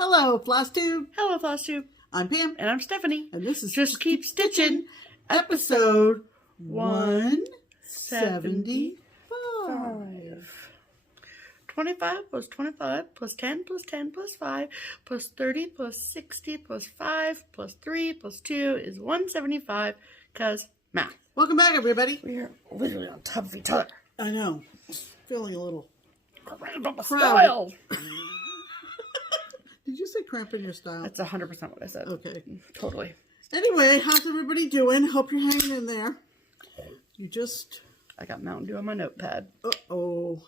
Hello, FlossTube. Hello, FlossTube. I'm Pam. And I'm Stephanie. And this is Just Keep Stitching, episode 175. 25 plus 25 plus 10 plus 10 plus 5 plus 30 plus 60 plus 5 plus 3 plus 2 is 175 because math. Welcome back, everybody. We are literally on top of each other. I know. Feeling a little Random crowded. style. Did you say cramp in your style? That's 100% what I said. Okay. Totally. Anyway, how's everybody doing? Hope you're hanging in there. I got Mountain Dew on my notepad. Uh-oh.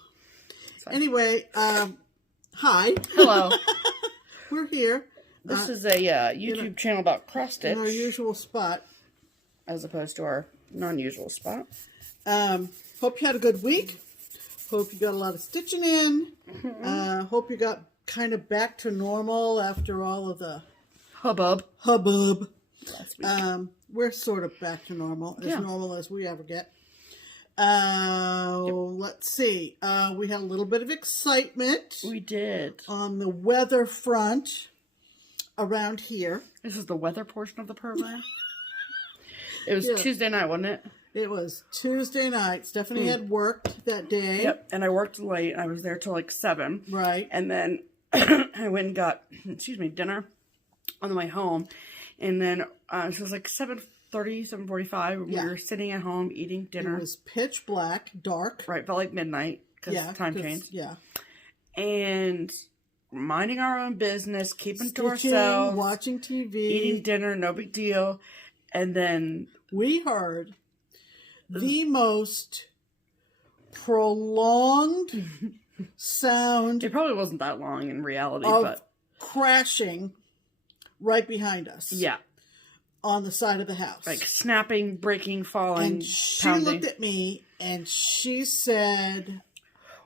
Anyway, hi. Hello. We're here. This is a YouTube channel about cross stitch. In our usual spot. As opposed to our non-usual spot. Hope you had a good week. Hope you got a lot of stitching in. Hope you got kind of back to normal after all of the hubbub last week. We're sort of back to normal, as normal as we ever get. Let's see. We had a little bit of excitement. We did. On the weather front around here. This is the weather portion of the program. It was Tuesday night, wasn't it? It was Tuesday night. Stephanie had worked that day. Yep, and I worked late. I was there till like 7. Right. And then I went and got, dinner on the way home. And then so it was like 7:30, 7:45. We were sitting at home eating dinner. It was pitch black, dark. Right, felt like midnight because time changed. Yeah. And minding our own business, keeping Stitching, to ourselves. watching TV. Eating dinner, no big deal. And then we heard the most prolonged sound. It probably wasn't that long in reality, but crashing right behind us. Yeah. On the side of the house. Like snapping, breaking, falling, and she pounding. looked at me and she said,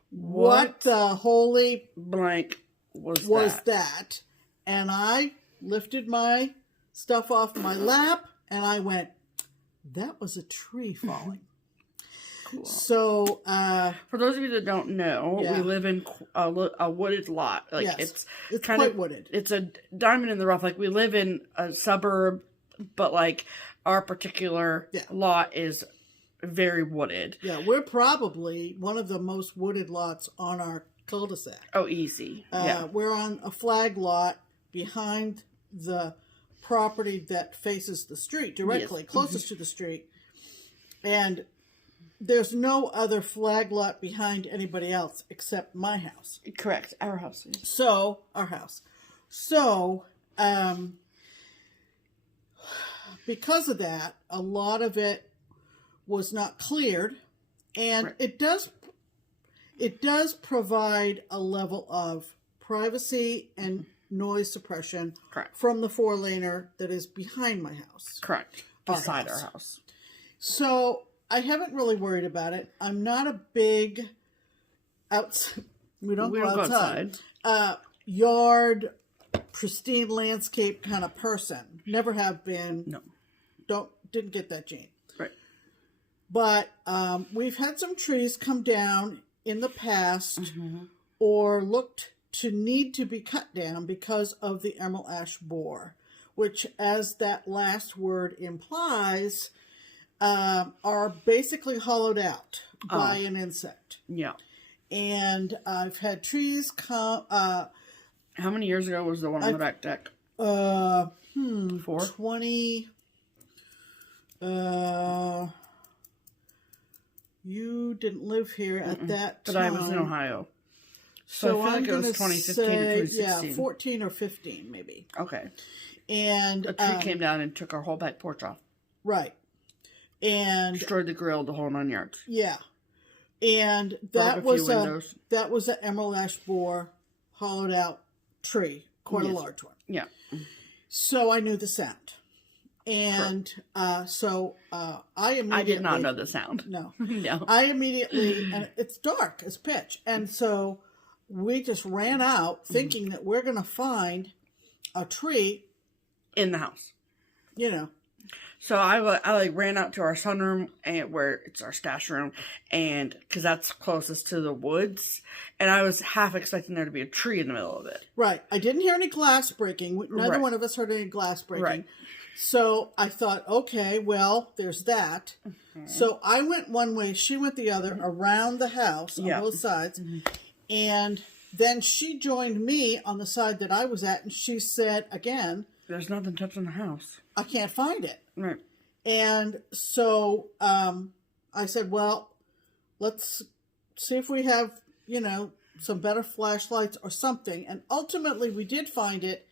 what the holy blank was that? And I lifted my stuff off my lap and I went, that was a tree falling. Cool. So, for those of you that don't know, we live in a wooded lot. Like it's kind quite of wooded. It's a diamond in the rough. Like we live in a suburb, but like our particular lot is very wooded. Yeah, we're probably one of the most wooded lots on our cul-de-sac. Oh, easy. We're on a flag lot behind the property that faces the street directly, closest to the street. And there's no other flag lot behind anybody else except my house. Correct. Our house. So, our house. So, because of that, a lot of it was not cleared. And it does provide a level of privacy and noise suppression from the 4-laner that is behind my house. Correct. Beside our house. So I haven't really worried about it. I'm not a big we don't go outside. Yard, pristine landscape kind of person. Never have been. No. Didn't get that gene. Right. But we've had some trees come down in the past or looked to need to be cut down because of the emerald ash borer, which, as that last word implies, are basically hollowed out by an insect. Yeah. And I've had trees come... how many years ago was the one on the back deck? 4? 20... you didn't live here at that time. But I was in Ohio. So I feel like it was 2015 or 2016. Yeah, 14 or 15 maybe. Okay. And a tree came down and took our whole back porch off. Right. And destroyed the grill, the whole 9 yards. Yeah. And that was an emerald ash borer hollowed out tree, quite a large one. Yeah. So I knew the sound. And so I immediately... I did not know the sound. No. No. I immediately... And it's dark as pitch. And so we just ran out thinking that we're going to find a tree... in the house. You know. So I like ran out to our sunroom, and where it's our stash room, and because that's closest to the woods, and I was half expecting there to be a tree in the middle of it. Right. I didn't hear any glass breaking. Neither one of us heard any glass breaking. Right. So I thought, okay, well, there's that. Mm-hmm. So I went one way, she went the other, around the house on both sides, and then she joined me on the side that I was at, and she said again, "There's nothing touching the house. I can't find it." Right. And so I said, well, let's see if we have, some better flashlights or something. And ultimately we did find it.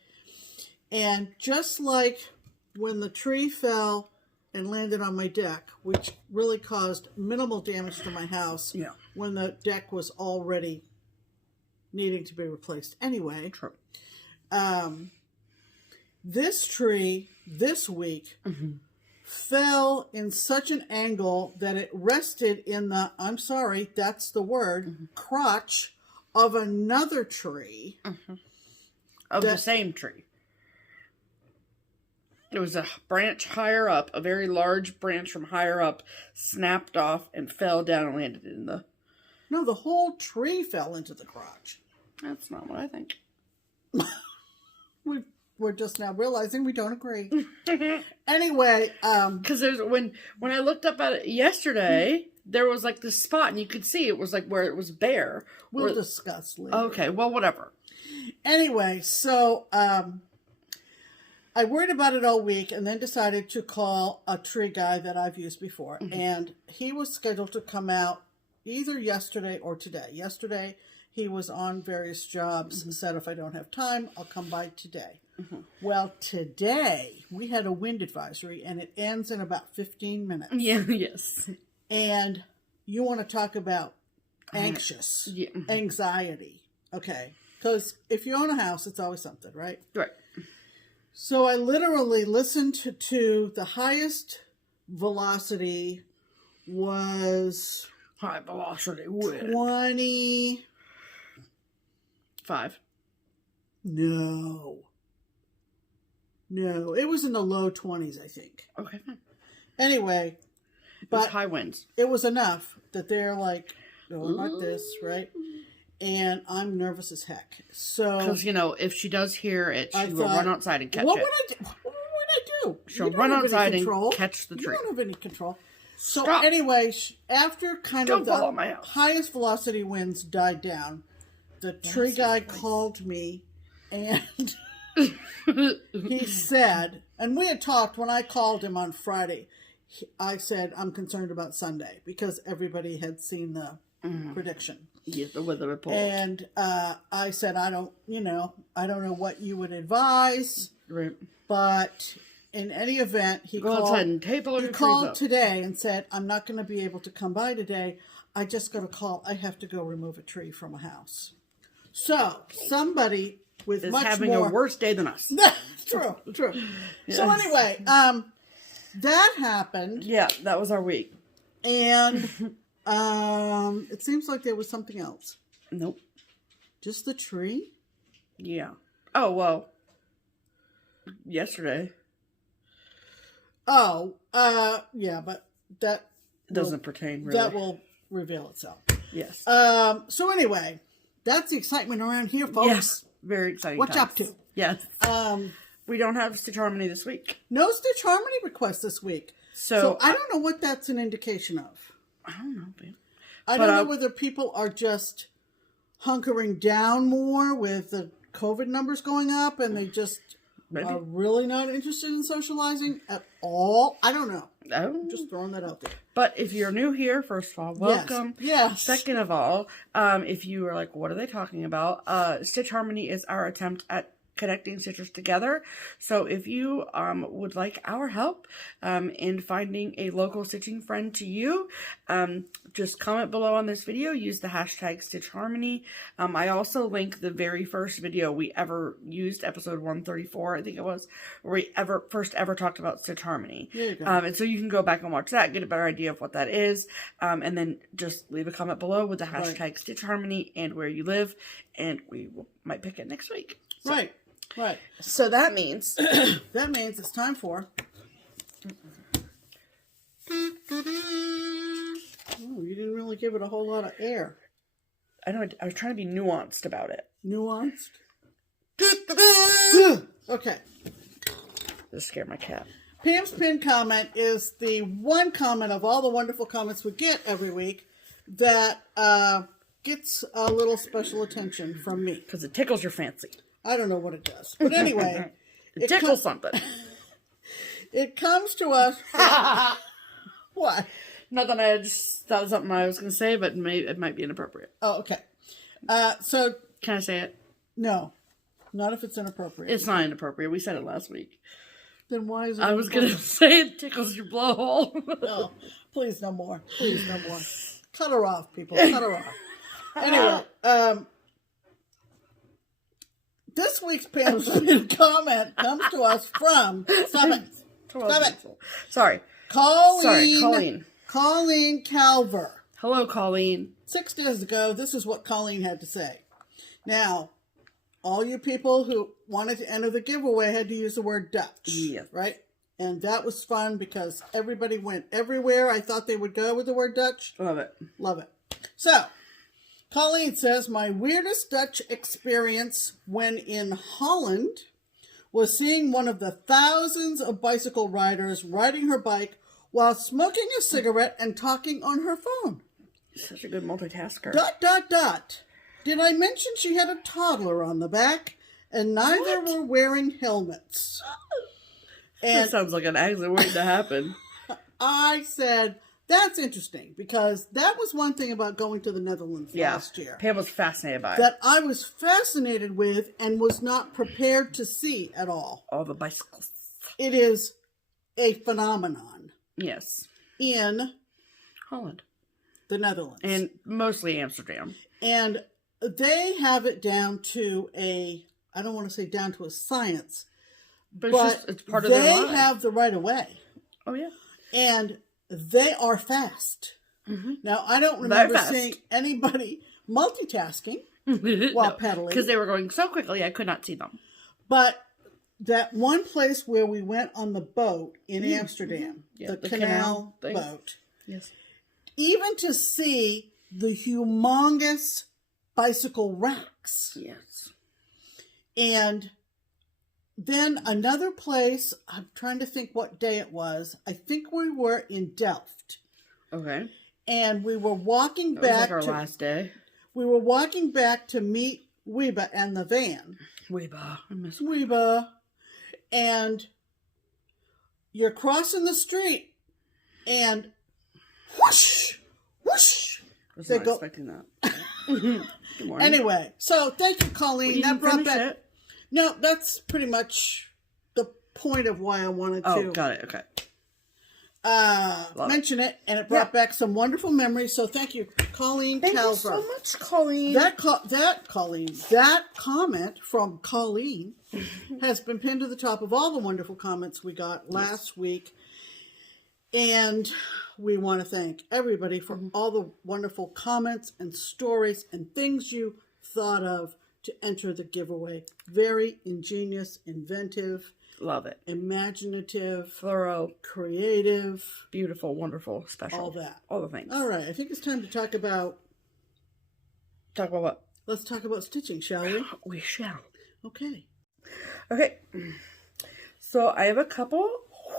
And just like when the tree fell and landed on my deck, which really caused minimal damage to my house when the deck was already needing to be replaced anyway. True. This tree this week fell in such an angle that it rested in the, I'm sorry, that's the word, crotch of another tree. Of the same tree. It was a branch higher up, a very large branch from higher up, snapped off and fell down and landed in the... No, the whole tree fell into the crotch. That's not what I think. We're just now realizing we don't agree. Anyway, because there's when I looked up at it yesterday, there was like this spot, and you could see it was like where it was bare. We'll discuss later. Okay, well, whatever. Anyway, so I worried about it all week, and then decided to call a tree guy that I've used before, and he was scheduled to come out either yesterday or today. Yesterday, he was on various jobs and said, if I don't have time, I'll come by today. Well, today we had a wind advisory, and it ends in about 15 minutes. Yes. And you want to talk about anxious, anxiety. Okay. Because if you own a house, it's always something, right? Right. So I literally listened to the highest velocity was... High velocity wind. 25. No, it was in the low 20s, I think. Okay, fine. Anyway, but it was high winds. It was enough that they're like going like this, right? And I'm nervous as heck. So because if she does hear it, she will run outside and catch it. What would I do? She'll run outside and catch the tree. You don't have any control. So anyway, after the highest velocity winds died down, the tree guy called me, and he said, and we had talked when I called him on Friday, I said, I'm concerned about Sunday because everybody had seen the prediction. Yes, the weather report. And I said, I don't know what you would advise, right? But in any event, he called today and said, I'm not going to be able to come by today. I just got a call. I have to go remove a tree from a house. So somebody with is much having a worse day than us. True. Yes. So anyway, that happened. Yeah, that was our week. And it seems like there was something else. Nope. Just the tree? Yeah. Oh, well. Yesterday. Oh, yeah, but that doesn't pertain, really. That will reveal itself. Yes. So anyway, that's the excitement around here, folks. Yes. Very exciting. What you up to? Yes. We don't have Stitch Harmony this week. No Stitch Harmony requests this week. So I don't know what that's an indication of. I don't know, babe. I don't know whether people are just hunkering down more with the COVID numbers going up and they just are really not interested in socializing at all. I don't know. I'm just throwing that out there. But if you're new here, first of all, welcome. Yes. Second of all, if you are like, what are they talking about? Stitch Harmony is our attempt at connecting stitchers together. So if you would like our help in finding a local stitching friend to you, just comment below on this video. Use the hashtag Stitch Harmony. I also link the very first video we ever used, episode 134, I think it was, where we first ever talked about Stitch Harmony. There you go. And so you can go back and watch that, get a better idea of what that is, and then just leave a comment below with the hashtag Stitch Harmony and where you live, and we might pick it next week. So, Right. so that means it's time for really give it a whole lot of air. I know, I was trying to be nuanced about it. Nuanced? Okay. This scared my cat. Pam's pinned comment is the one comment of all the wonderful comments we get every week that gets a little special attention from me. Because it tickles your fancy. I don't know what it does. But anyway. it tickles something. It comes to us from... What? Nothing, I just thought of something I was going to say, but it might be inappropriate. Oh, okay. So... Can I say it? No. Not if it's inappropriate. It's not inappropriate. We said it last week. Then why is it I was going to say it tickles your blowhole. No. Please, no more. Please, no more. Cut her off, people. Cut her off. Anyway, this week's Pam's comment comes to us from... Stop it. Stop it. Sorry. Colleen Calver. Hello, Colleen. 6 days ago, this is what Colleen had to say. Now, all you people who wanted to enter the giveaway had to use the word Dutch. Yes. Right? And that was fun because everybody went everywhere I thought they would go with the word Dutch. Love it. Love it. So, Colleen says, my weirdest Dutch experience when in Holland was seeing one of the thousands of bicycle riders riding her bike while smoking a cigarette and talking on her phone. Such a good multitasker. ... Did I mention she had a toddler on the back? And neither were wearing helmets. And that sounds like an accident waiting to happen. I said, that's interesting, because that was one thing about going to the Netherlands last year. Pam was fascinated by it. That I was fascinated with and was not prepared to see at all. All the bicycles. It is a phenomenon. Yes. In Holland. The Netherlands. And mostly Amsterdam. And they have it down to I don't want to say down to a science, but it's part of their life. They have the right of way. Oh, yeah. And they are fast. Mm-hmm. Now, I don't remember seeing anybody multitasking while pedaling. Because they were going so quickly, I could not see them. But that one place where we went on the boat in Amsterdam, the canal boat, yes, even to see the humongous bicycle racks. Yes. And then another place, I'm trying to think what day it was. I think we were in Delft. Okay. And we were walking back. It was like our last day. We were walking back to meet Wiebe and the van. Wiebe. I miss Wiebe. And you're crossing the street and whoosh, whoosh. I was not expecting that. Good morning. Anyway, so thank you, Colleen. That brought back. It? No, that's pretty much the point of why I wanted to. Oh, got it. Okay. Mention it, and it brought back some wonderful memories. So thank you, Colleen. Thank you so much, Colleen. That comment from Colleen has been pinned to the top of all the wonderful comments we got last week, and we want to thank everybody for all the wonderful comments and stories and things you thought of to enter the giveaway. Very ingenious, inventive. Love it. Imaginative. Thorough. Creative. Beautiful, wonderful, special. All that. All the things. All right. I think it's time to talk about... Talk about what? Let's talk about stitching, shall we? We shall. Okay. Okay. So I have a couple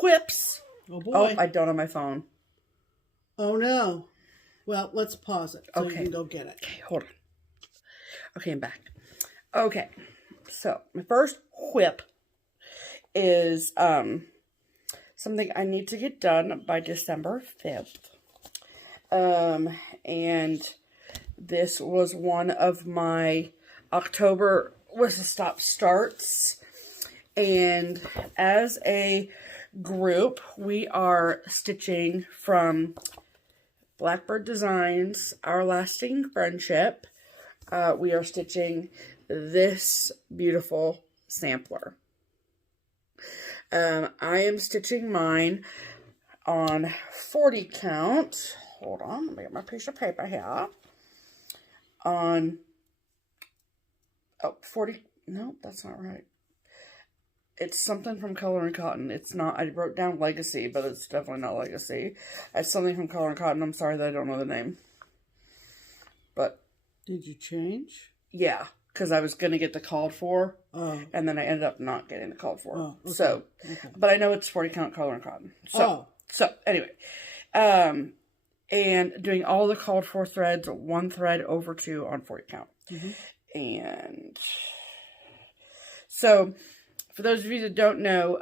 whips. Oh, boy. Oh, I don't have my phone. Oh, no. Well, let's pause it so okay. you can go get it. Okay, hold on. Okay, I'm back. Okay. So, my first whip is something I need to get done by December 5th. And this was one of my October stop starts. And as a group, we are stitching from Blackbird Designs, Our Lasting Friendship. We are stitching this beautiful sampler. I am stitching mine on 40 count. Hold on, let me get my piece of paper here. On 40. No, that's not right. It's something from Color and Cotton. It's not. I wrote down Legacy, but it's definitely not Legacy. It's something from Color and Cotton. I'm sorry that I don't know the name. Did you change? Yeah, because I was going to get the called for, Oh. and then I ended up not getting the called for. Oh, okay. So, but I know it's 40 count color and cotton. So anyway, and doing all the called for threads, one thread over 2 on 40 count. And so, for those of you that don't know,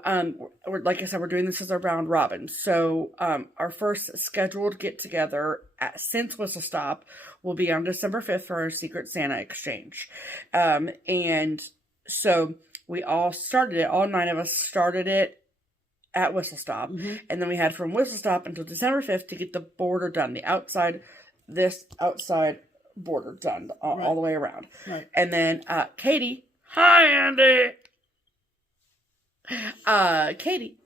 like I said, we're doing this as our round robin. So, our first scheduled get-together since Whistle Stop will be on December 5th for our Secret Santa exchange. And so, we all started it, all 9 of us started it at Whistle Stop. And then we had from Whistle Stop until December 5th to get the border done. This outside border done all the way around. Right. And then Katie, hi Andy. Katie,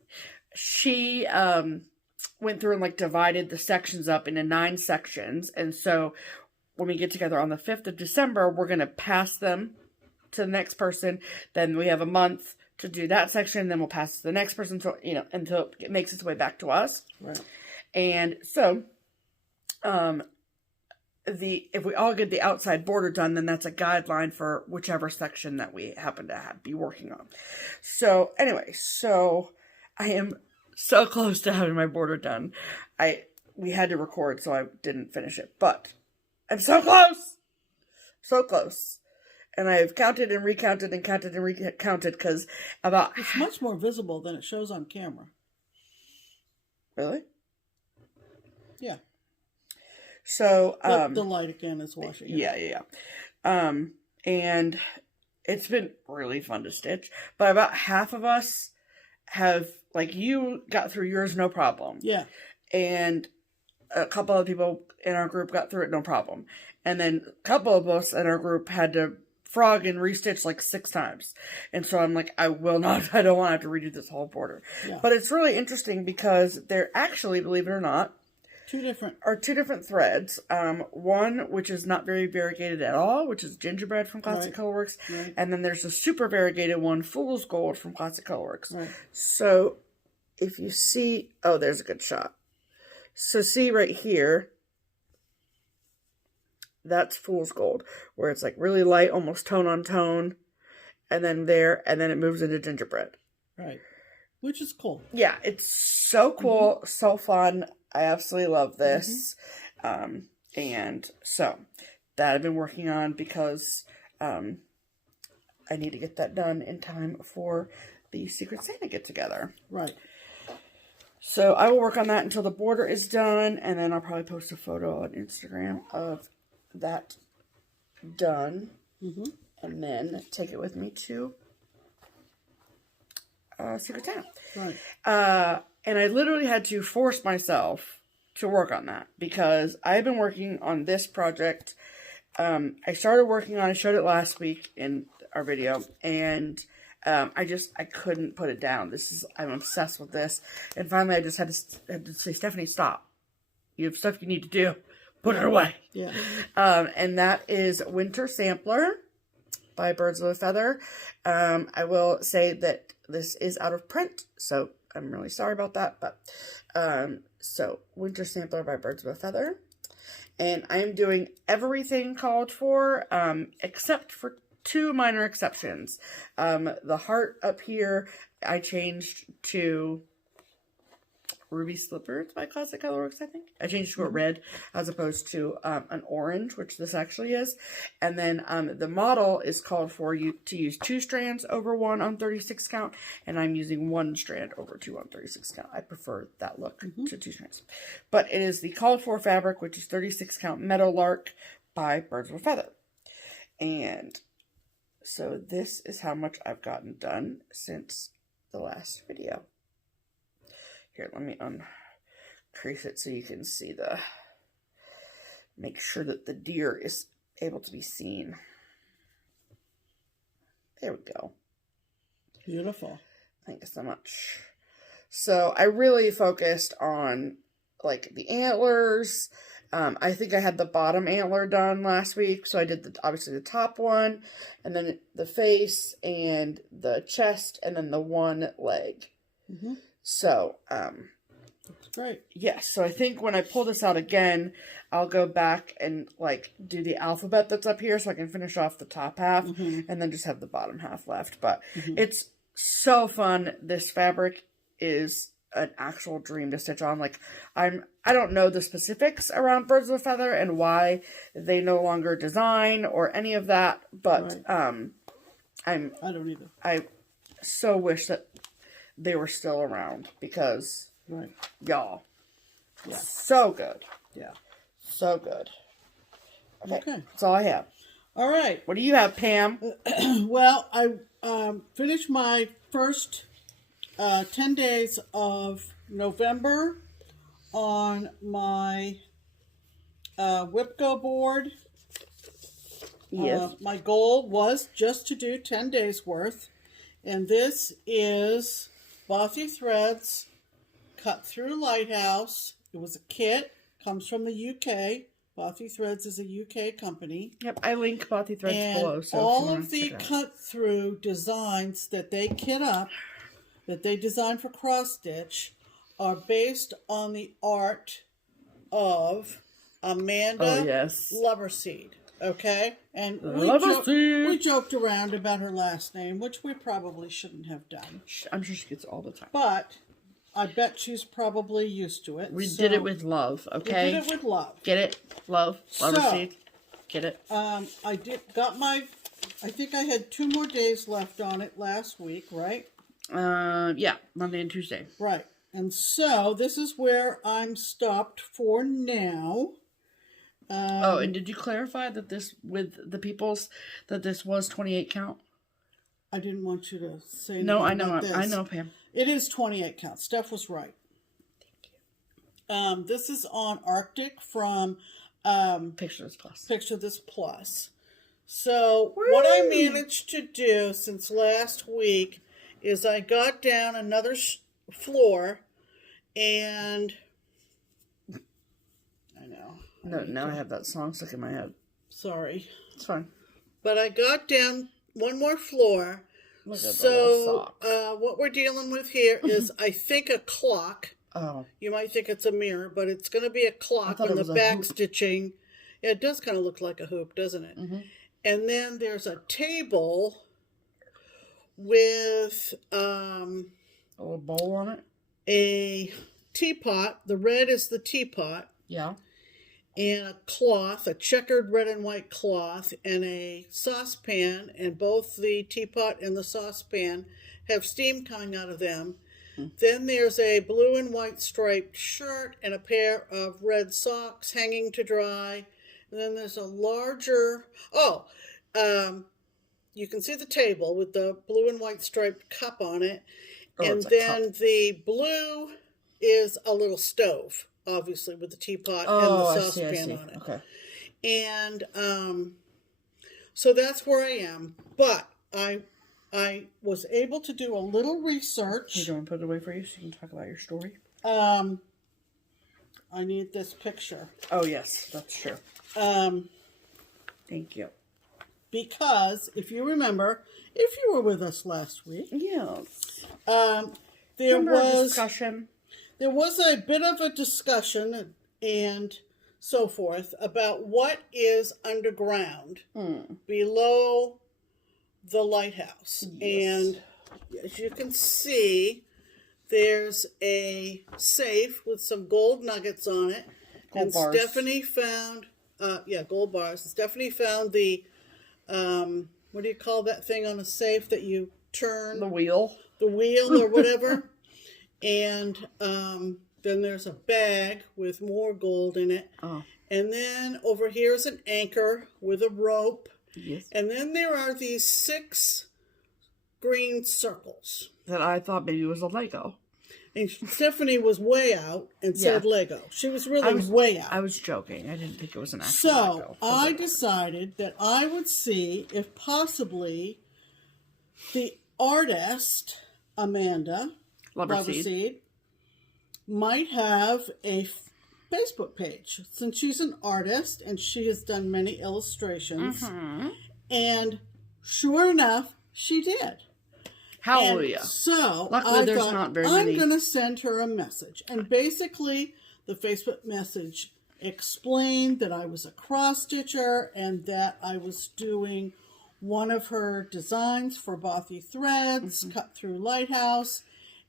she went through and like divided the sections up into 9 sections. And so when we get together on the 5th of December, we're going to pass them to the next person. Then we have a month to do that section, then we'll pass it to the next person until it makes its way back to us. Right. And so, if we all get the outside border done, then that's a guideline for whichever section that we happen to be working on. So anyway, I am so close to having my border done. We had to record, so I didn't finish it, but I'm so close, so close. And I've counted and recounted and counted and recounted because it's much more visible than it shows on camera. Really? Yeah. So, the light again is washing. Yeah. And it's been really fun to stitch, but about half of us have, like, you got through yours no problem. Yeah. And a couple of people in our group got through it no problem. And then a couple of us in our group had to frog and restitch like 6 times. And so I'm like, I don't want to have to redo this whole border. Yeah. But it's really interesting because they're actually, believe it or not, two different threads. One which is not very variegated at all, which is Gingerbread from Classic Colorworks. Right. And then there's a super variegated one, Fool's Gold from Classic Colorworks. Right. So if you see, oh, there's a good shot. So see right here, that's Fool's Gold, where it's like really light, almost tone on tone, and then it moves into Gingerbread. Right. Which is cool. Yeah, it's so cool, so fun. I absolutely love this. And so that I've been working on because I need to get that done in time for the Secret Santa get-together. Right. So I will work on that until the border is done, and then I'll probably post a photo on Instagram of that done, and then take it with me to Secret Santa. Right. And I literally had to force myself to work on that because I've been working on this project. I started working on it, I showed it last week in our video, and I couldn't put it down. I'm obsessed with this. And finally I just had to say, Stephanie, stop. You have stuff you need to do. Put it away. Yeah. And that is Winter Sampler by Birds of a Feather. I will say that this is out of print, so I'm really sorry about that. But so Winter Sampler by Birds of a Feather. And I am doing everything called for, except for 2 minor exceptions. The heart up here, I changed to Ruby Slippers by Classic Colorworks, I think. I changed to a red as opposed to an orange, which this actually is. And then the model is called for you to use 2 strands over 1 on 36 count, and I'm using 1 strand over 2 on 36 count. I prefer that look to 2 strands. But it is the called for fabric, which is 36 count Meadowlark by Birds of a Feather. And so this is how much I've gotten done since the last video. Here, let me uncrease it so you can see make sure that the deer is able to be seen. There we go. Beautiful. Thank you so much. So I really focused on like the antlers. I think I had the bottom antler done last week, so I did obviously the top one, and then the face and the chest, and then the one leg. So, That's great. Yes, so I think when I pull this out again, I'll go back and like do the alphabet that's up here so I can finish off the top half and then just have the bottom half left. But it's so fun. This fabric is an actual dream to stitch on. Like I don't know the specifics around Birds of a Feather and why they no longer design or any of that, but I don't either. I so wish that they were still around because y'all, so good. Yeah. So good. Okay. That's all I have. All right. What do you have, Pam? Well, I finished my first 10 days of November on my WIPGO board. Yes. My goal was just to do 10 days worth. And this is Bothy Threads cut through Lighthouse. It was a kit. Comes from the UK. Bothy Threads is a UK company. Yep, I link Bothy Threads and below. So all of the cut-through designs that they kit up, that they design for cross-stitch, are based on the art of Amanda Loverseed. Okay? And we joked around about her last name, which we probably shouldn't have done. I'm sure she gets it all the time. But I bet she's probably used to it. We did it with love, okay? We did it with love. Get it? Love. Loverseed. Get it? I think I had 2 more days left on it last week, right? Yeah, Monday and Tuesday. Right. And so this is where I'm stopped for now. And did you clarify that this, with the peoples, that this was 28 count? I didn't want you to say no, I know. I know, Pam. It is 28 count. Steph was right. Thank you. This is on Arctic from Picture This Plus. Picture This Plus. So what I managed to do since last week is I got down another floor and I know. Now I have that song stuck in my head. Sorry. It's fine. But I got down one more floor. Look at so what we're dealing with here is, I think, a clock. Oh. You might think it's a mirror, but it's going to be a clock in the back stitching. Yeah, it does kind of look like a hoop, doesn't it? Mm-hmm. And then there's a table with a little bowl on it. A teapot. The red is the teapot. Yeah. And a cloth, a checkered red and white cloth, and a saucepan, and both the teapot and the saucepan have steam coming out of them. Then there's a blue and white striped shirt and a pair of red socks hanging to dry. And then there's a larger, you can see the table with the blue and white striped cup on it. And then the blue is a little stove, obviously, with the teapot and the saucepan on it. Okay. And so that's where I am. But I was able to do a little research. You want to put it away for you so you can talk about your story? I need this picture. Oh, yes, that's true. Thank you. Because, if you remember, if you were with us last week, yes, there was discussion. There was a bit of a discussion and so forth about what is underground below the lighthouse. Yes. And as you can see, there's a safe with some gold nuggets on it. Gold bars. Stephanie found, gold bars. Stephanie found the, what do you call that thing on a safe that you turn? The wheel. The wheel or whatever. And then there's a bag with more gold in it. Oh. And then over here is an anchor with a rope. Yes. And then there are these 6 green circles. That I thought maybe was a Lego. And Stephanie was way out and said Lego. She was really way out. I was joking. I didn't think it was an actual Lego. So I decided that I would see if possibly the artist, Amanda Loverseed, might have a Facebook page, since she's an artist and she has done many illustrations. Mm-hmm. And sure enough, she did. Hallelujah. And so luckily I there's thought, not very I'm many. going to send her a message. And basically, the Facebook message explained that I was a cross-stitcher and that I was doing one of her designs for Bothy Threads, cut through Lighthouse,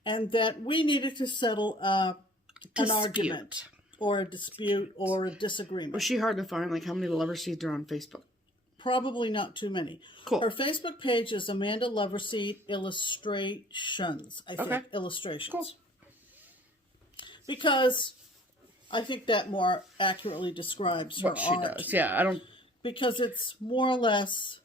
and that we needed to settle an argument or a dispute or a disagreement. Was she hard to find? Like, how many Loverseeds are on Facebook? Probably not too many. Cool. Her Facebook page is Amanda Loverseed Illustrations, I think. Okay. Illustrations. Cool. Because I think that more accurately describes her What she art. does. Yeah, I don't... Because it's more or less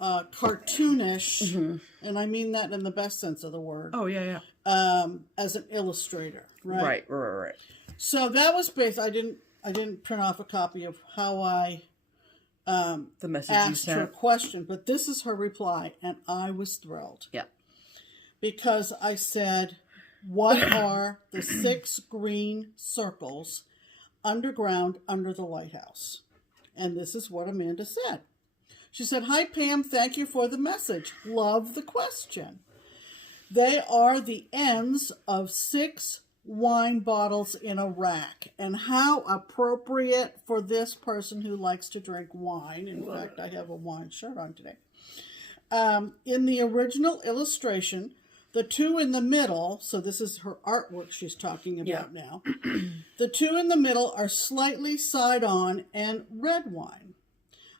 cartoonish, and I mean that in the best sense of the word. Oh, yeah, yeah. As an illustrator, right? Right. So that was based. I didn't print off a copy of how I The message you asked her sent. question, but this is her reply, and I was thrilled. Yeah. Because I said, what are the 6 green circles underground under the lighthouse? And this is what Amanda said. She said, "Hi, Pam. Thank you for the message. Love the question. They are the ends of 6 wine bottles in a rack. And how appropriate for this person who likes to drink wine. In fact, I have a wine shirt on today. In the original illustration, the 2 in the middle," so this is her artwork she's talking about now, "the 2 in the middle are slightly side on and red wine.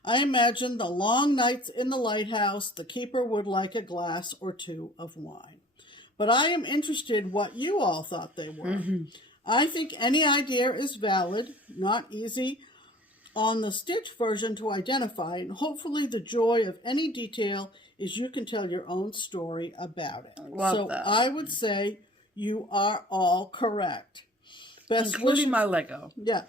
I imagine the long nights in the lighthouse, the keeper would like a glass or 2 of wine. But I am interested what you all thought they were. I think any idea is valid, not easy on the stitch version to identify, and hopefully the joy of any detail is you can tell your own story about it." Love that. I would say you are all correct. Including my Lego. Yeah.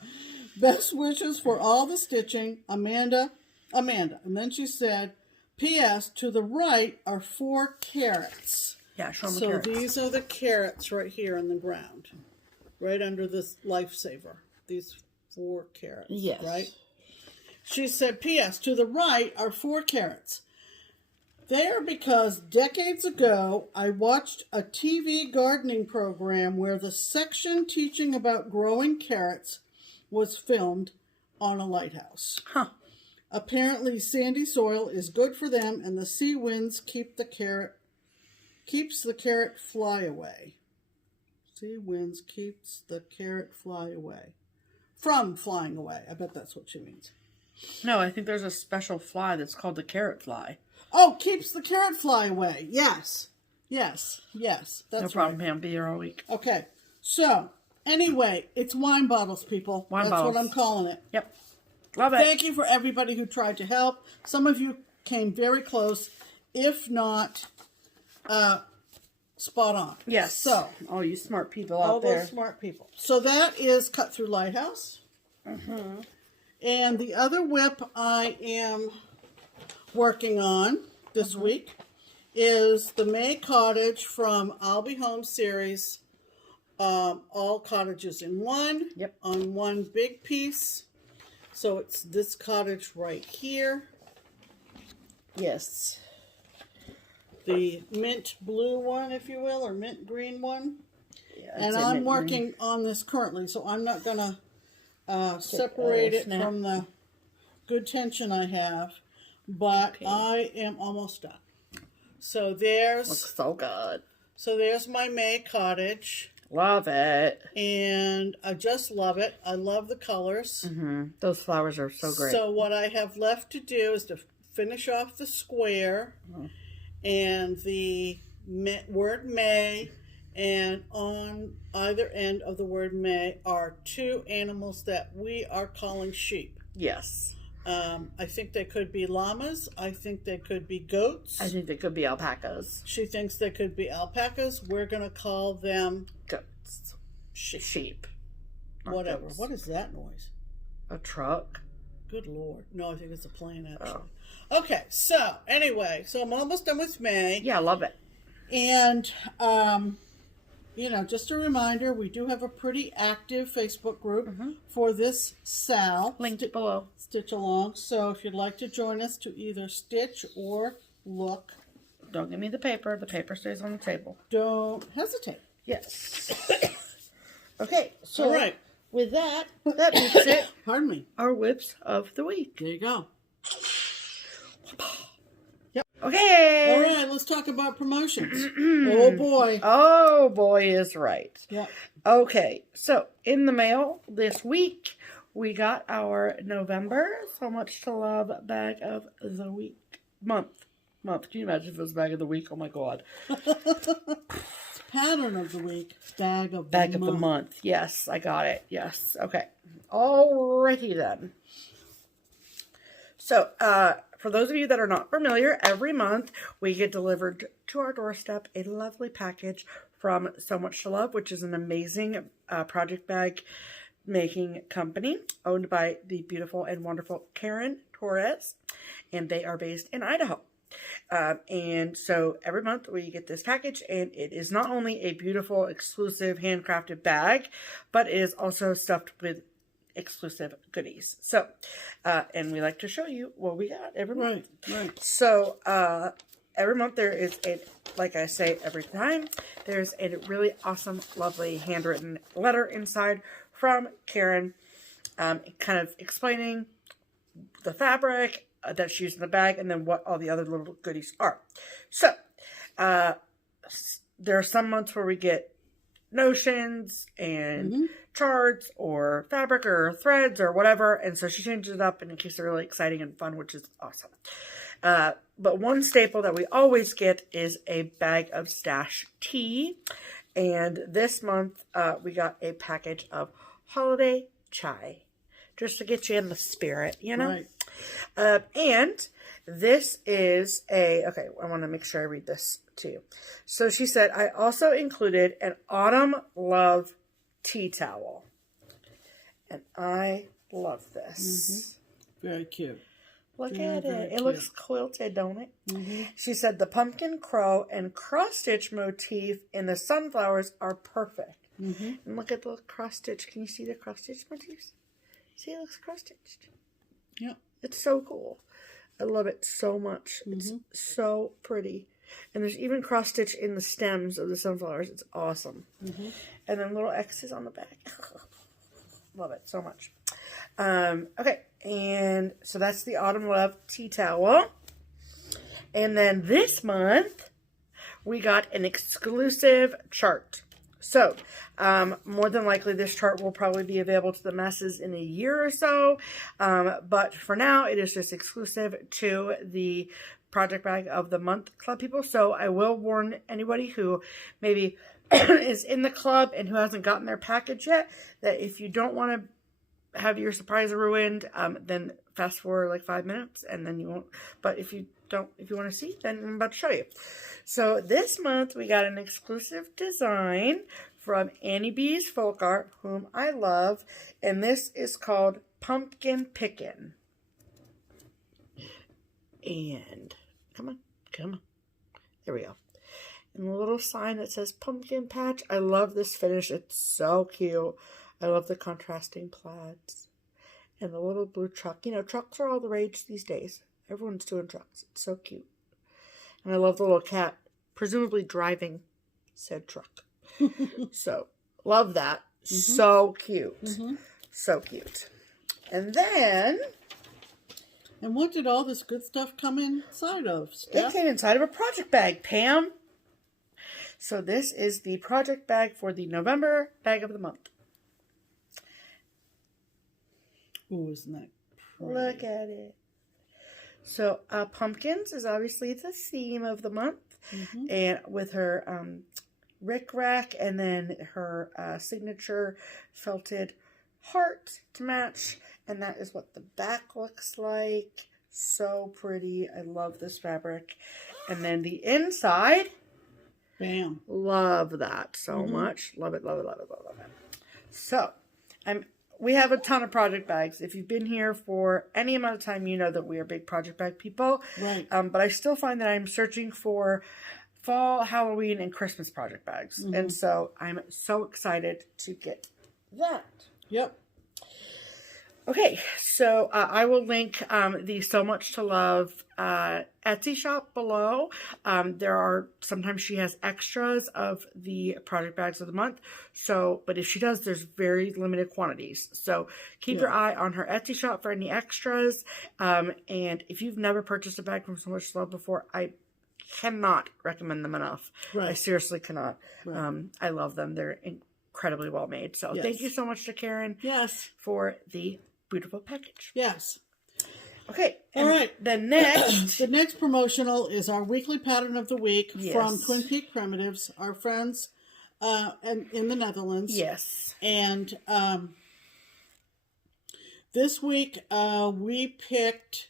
Best wishes for all the stitching, Amanda. And then she said, P.S. to the right are 4 carrots. Yeah, show them the So carrots. these are the carrots right here in the ground. Right under this lifesaver. These 4 carrots. Yes. Right? She said, P.S. to the right are 4 carrots. They are because decades ago I watched a TV gardening program where the section teaching about growing carrots was filmed on a lighthouse. Huh. Apparently sandy soil is good for them and the sea winds keeps the carrot fly away. Sea winds keeps the carrot fly away. From flying away. I bet that's what she means. No, I think there's a special fly that's called the carrot fly. Oh, keeps the carrot fly away. Yes. That's No problem, Pam. Be here all week. Okay. So, anyway, it's wine bottles, people. Wine That's bottles. what I'm calling it. Yep. Love it. Thank you for everybody who tried to help. Some of you came very close, if not spot on. Yes. So, all you smart people all out there. those smart people. So that is Cut Through Lighthouse. And the other WIP I am working on this week is the May Cottage from I'll Be Home series. All cottages in one. Yep. On one big piece. So it's this cottage right here. Yes. The mint blue one, if you will, or mint green one. Yeah, And I'm working on this currently, so I'm not going to separate it snap. from the good tension I have. But Okay. I am almost done. So there's Looks so good. my May cottage. Love it. And I just love it. I love the colors. Those flowers are so great. So what I have left to do is to finish off the square and the word May, and on either end of the word May are 2 animals that we are calling sheep. Yes. I think they could be llamas. I think they could be goats. I think they could be alpacas. She thinks they could be alpacas. We're going to call them Goats. sheep. Not Whatever. goats. What is that noise? A truck? Good Lord. No, I think it's a plane, actually. Okay, so, anyway. So, I'm almost done with May. Yeah, I love it. And, just a reminder, we do have a pretty active Facebook group for this SAL. Linked below. Stitch along. So, if you'd like to join us to either stitch or look Don't give me the paper. The paper stays on the table. Don't hesitate. Yes. Okay, so all right. With that makes it Pardon me. our whips of the week. There you go. Yep. Okay. All right, let's talk about promotions. Oh boy. Oh boy is right. Yeah. Okay, so in the mail this week, we got our November SewMuch2Luv bag of the week. Month. Can you imagine if it was bag of the week? Oh my god. Pattern of the week. Bag of the month. Yes, I got it. Yes. Okay. Alrighty then. So, for those of you that are not familiar, every month we get delivered to our doorstep a lovely package from SewMuch2Luv, which is an amazing project bag making company owned by the beautiful and wonderful Karen Torres, and they are based in Idaho. And so every month we get this package, and it is not only a beautiful, exclusive, handcrafted bag, but it is also stuffed with exclusive goodies. So, and we like to show you what we got every month. Right. So, every month there is like I say every time, there's a really awesome, lovely handwritten letter inside from Karen, kind of explaining the fabric that she used in the bag, and then what all the other little goodies are. So, there are some months where we get notions and charts or fabric or threads or whatever, and so she changes it up and it keeps it really exciting and fun, which is awesome. But one staple that we always get is a bag of stash tea, and this month we got a package of holiday chai, just to get you in the spirit, you know? Right. And this is okay, I want to make sure I read this to you. So she said, I also included an autumn love tea towel. And I love this. Very cute. Look Very, at very it. cute. It looks quilted, don't it? She said the pumpkin crow and cross stitch motif in the sunflowers are perfect. And look at the cross stitch. Can you see the cross stitch motifs? See, it looks cross stitched. Yeah. It's so cool. I love it so much. It's so pretty. And there's even cross stitch in the stems of the sunflowers. It's awesome. And then little X's on the back. Love it so much. Okay. And so that's the Autumn Love tea towel. And then this month, we got an exclusive chart. So, more than likely, this chart will probably be available to the masses in a year or so. But for now, it is just exclusive to the Project Bag of the Month Club people. So, I will warn anybody who maybe is in the club and who hasn't gotten their package yet, that if you don't want to have your surprise ruined, then fast forward like 5 minutes and then you won't. But if you want to see, then I'm about to show you. So this month we got an exclusive design from Annie B's Folk Art, whom I love, and this is called Pumpkin Pickin'. And come on, there we go. And a little sign that says Pumpkin Patch. I love this finish. It's so cute. I love the contrasting plaids and the little blue truck. You know, trucks are all the rage these days. Everyone's doing trucks. It's so cute. And I love the little cat, presumably driving said truck. So, love that. So cute. So cute. And then... And what did all this good stuff come inside of, Steph? It came inside of a project bag, Pam. So, this is the project bag for the November Bag of the Month. Oh, isn't that pretty? Look at it. So, pumpkins is obviously the theme of the month. And with her rickrack and then her signature felted heart to match. And that is what the back looks like. So pretty. I love this fabric. And then the inside. Bam. Love that so much. Love it, love it, love it, love it, love it. So, we have a ton of project bags. If you've been here for any amount of time, you know that we are big project bag people. Right. But I still find that I'm searching for fall, Halloween, and Christmas project bags. And so I'm so excited to get that. Yep. Okay, so I will link the SewMuch2Luv Etsy shop below. There are, sometimes she has extras of the project bags of the month. So, but if she does, there's very limited quantities. So keep your eye on her Etsy shop for any extras. And if you've never purchased a bag from SewMuch2Luv before, I cannot recommend them enough. Right. I seriously cannot. Right. I love them. They're incredibly well made. So thank you so much to Karen. Yes. For the beautiful package. Yes. Okay. All right. The next. The next promotional is our weekly pattern of the week from Twin Peak Primitives, our friends in the Netherlands. Yes. And this week we picked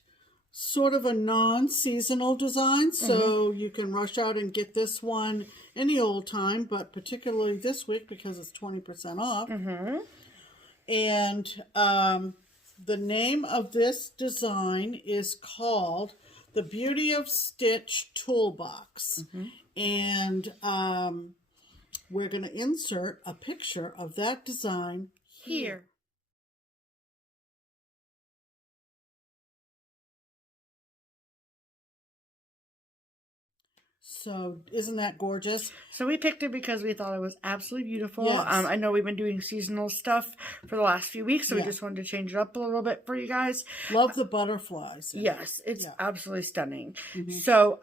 sort of a non-seasonal design, so you can rush out and get this one any old time, but particularly this week because it's 20% off. And the name of this design is called the Beauty of Stitch Toolbox. And we're going to insert a picture of that design here. So, isn't that gorgeous? So we picked it because we thought it was absolutely beautiful. Yes. I know we've been doing seasonal stuff for the last few weeks, so we just wanted to change it up a little bit for you guys. Love the butterflies. Yes, it's absolutely stunning. So,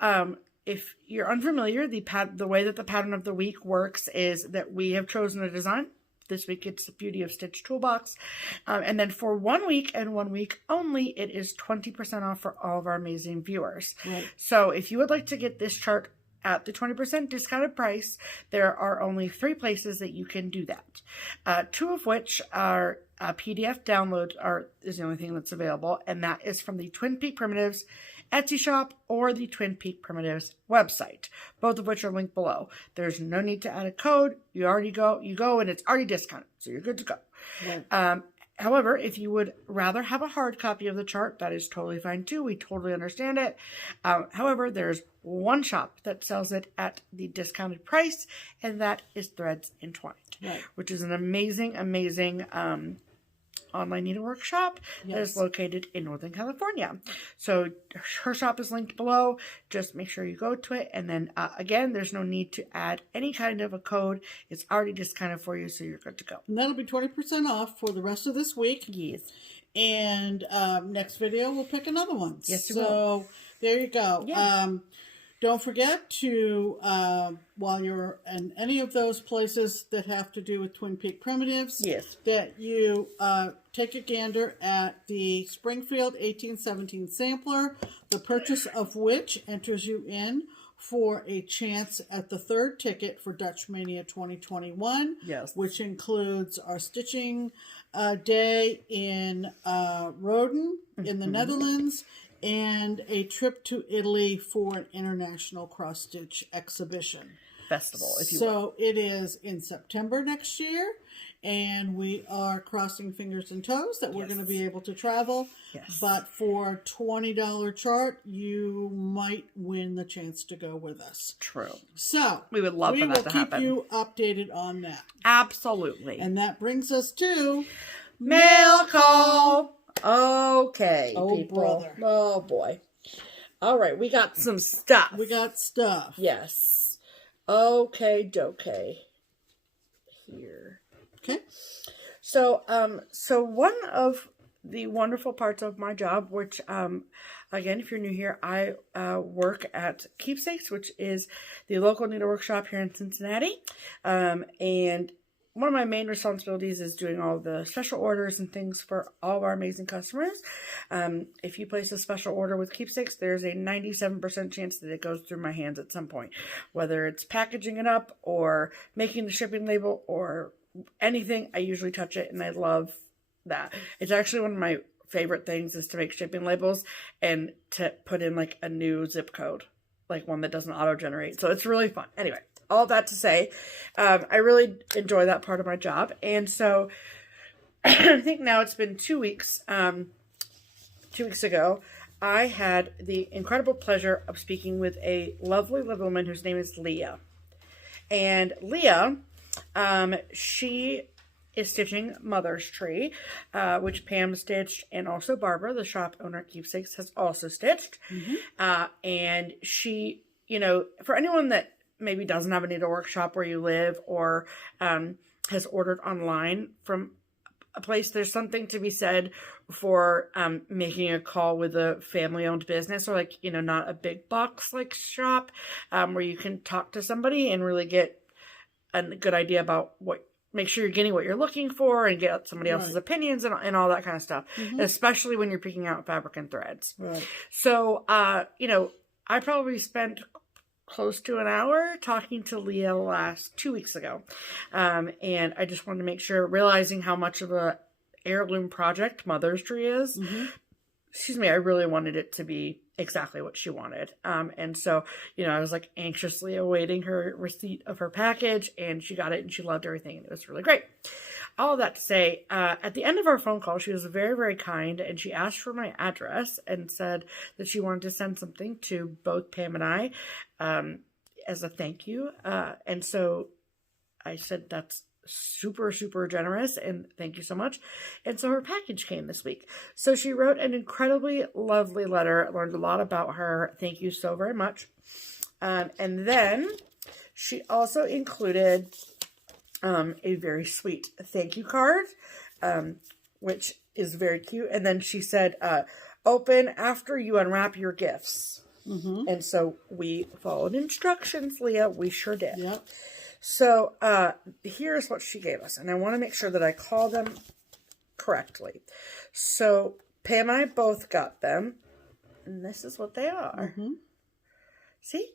if you're unfamiliar, the way that the pattern of the week works is that we have chosen a design. This week it's the Beauty of Stitch Toolbox. And then for 1 week and 1 week only, it is 20% off for all of our amazing viewers. Right. So if you would like to get this chart at the 20% discounted price, there are only 3 places that you can do that. 2 of which are PDF download is the only thing that's available, and that is from the Twin Peak Primitives Etsy shop or the Twin Peak Primitives website, both of which are linked below. There's no need to add a code. You go and it's already discounted, so you're good to go. Right. However, if you would rather have a hard copy of the chart, that is totally fine too. We totally understand it. However, there's one shop that sells it at the discounted price, and that is Threads Entwined, which is an amazing, amazing online needlework shop that is located in Northern California. So her shop is linked below. Just make sure you go to it. And then again, there's no need to add any kind of a code. It's already discounted for you, so you're good to go. And that'll be 20% off for the rest of this week. Yes. And next video, we'll pick another one. Yes, so there you go. Yeah. Don't forget to, while you're in any of those places that have to do with Twin Peak Primitives, that you take a gander at the Springfield 1817 sampler, the purchase of which enters you in for a chance at the 3rd ticket for Dutch Mania 2021, which includes our stitching day in Roden in the Netherlands, and a trip to Italy for an international cross-stitch exhibition. Festival, if you will. So it is in September next year, and we are crossing fingers and toes that we're going to be able to travel. But for a $20 chart, you might win the chance to go with us. True. So we would love for that to happen. We will keep you updated on that. Absolutely. And that brings us to mail call. Okay, people. Brother. Oh, boy. All right, we got some stuff. We got stuff. Yes. Okay, dokey. Here. Okay. So one of the wonderful parts of my job, which, again, if you're new here, I work at Keepsakes, which is the local needlework shop here in Cincinnati. And one of my main responsibilities is doing all the special orders and things for all of our amazing customers. If you place a special order with Keepsakes, there's a 97% chance that it goes through my hands at some point. Whether it's packaging it up or making the shipping label or anything, I usually touch it, and I love that. It's actually one of my favorite things is to make shipping labels and to put in like a new zip code, like one that doesn't auto-generate. So it's really fun. Anyway. All that to say, I really enjoy that part of my job. And so I think now it's been 2 weeks. 2 weeks ago, I had the incredible pleasure of speaking with a lovely little woman whose name is Leah. And Leah, she is stitching Mother's Tree, which Pam stitched, and also Barbara, the shop owner at Keepsakes, has also stitched. And she, you know, for anyone that maybe doesn't have a needlework shop where you live, or has ordered online from a place, there's something to be said for making a call with a family-owned business, or like, you know, not a big box like shop, where you can talk to somebody and really get a good idea about make sure you're getting what you're looking for, and get somebody else's opinions and all that kind of stuff, especially when you're picking out fabric and threads. So, you know, I probably spent close to an hour talking to Leah 2 weeks ago. And I just wanted to make sure, realizing how much of a heirloom project Mother's Tree is, excuse me, I really wanted it to be exactly what she wanted. And so, you know, I was like anxiously awaiting her receipt of her package, and she got it and she loved everything. And it was really great. All of that to say, at the end of our phone call, she was very, very kind, and she asked for my address and said that she wanted to send something to both Pam and I, as a thank you. And so I said, that's super, super generous, and thank you so much. And so her package came this week. So she wrote an incredibly lovely letter. I learned a lot about her. Thank you so very much. And then she also included a very sweet thank you card, which is very cute. And then she said, open after you unwrap your gifts. And so we followed instructions, Leah. We sure did. Yep. So here's what she gave us, and I want to make sure that I call them correctly. So Pam and I both got them, and this is what they are. See?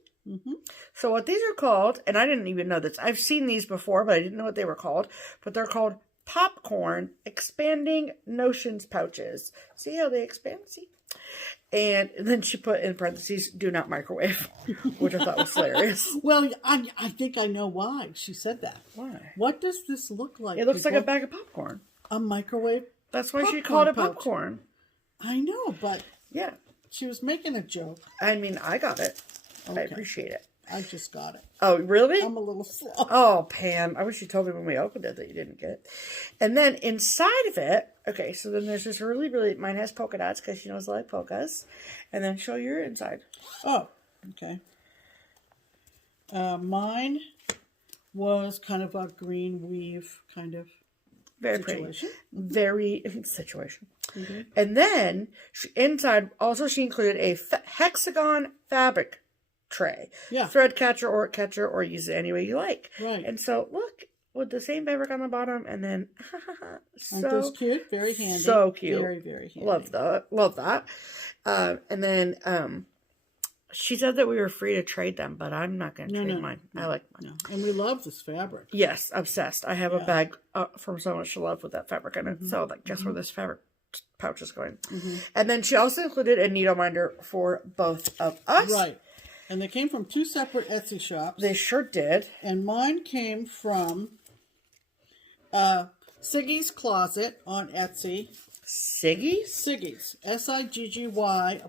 So what these are called, and I didn't even know this. I've seen these before, but I didn't know what they were called. But they're called Popcorn Expanding Notions Pouches. See how they expand? See? And then she put in parentheses, do not microwave, which I thought was hilarious. Well, I think I know why she said that. Why? What does this look like? It looks like a bag of popcorn. A microwave? That's why she called it pouch. popcorn. I know, but yeah, she was making a joke. I mean, I got it. Okay. I appreciate it. I just got it. Oh, really? I'm a little slow. Oh, Pam, I wish you told me when we opened it that you didn't get it. And then inside of it, okay, so then there's this really, really, mine has polka dots because she knows I like polkas. And then show your inside. Oh, okay. Mine was kind of a green weave kind of very situation. Pretty. Very situation. And then inside, also she included a hexagon fabric tray. Yeah. Thread catcher or use it any way you like. Right. And so look, with the same fabric on the bottom, and then aren't those cute? Very handy. So cute. Very, very handy. Love that. And then she said that we were free to trade them, but I'm not going to trade mine. I like mine. No. And we love this fabric. Yes, obsessed. I have a bag from SewMuch2Luv with that fabric in it. So like, guess where this fabric pouch is going. And then she also included a needle minder for both of us. Right. And they came from 2 separate Etsy shops. They sure did. And mine came from SiggysCloset on Etsy. Siggy? Siggys. SIGGY''S.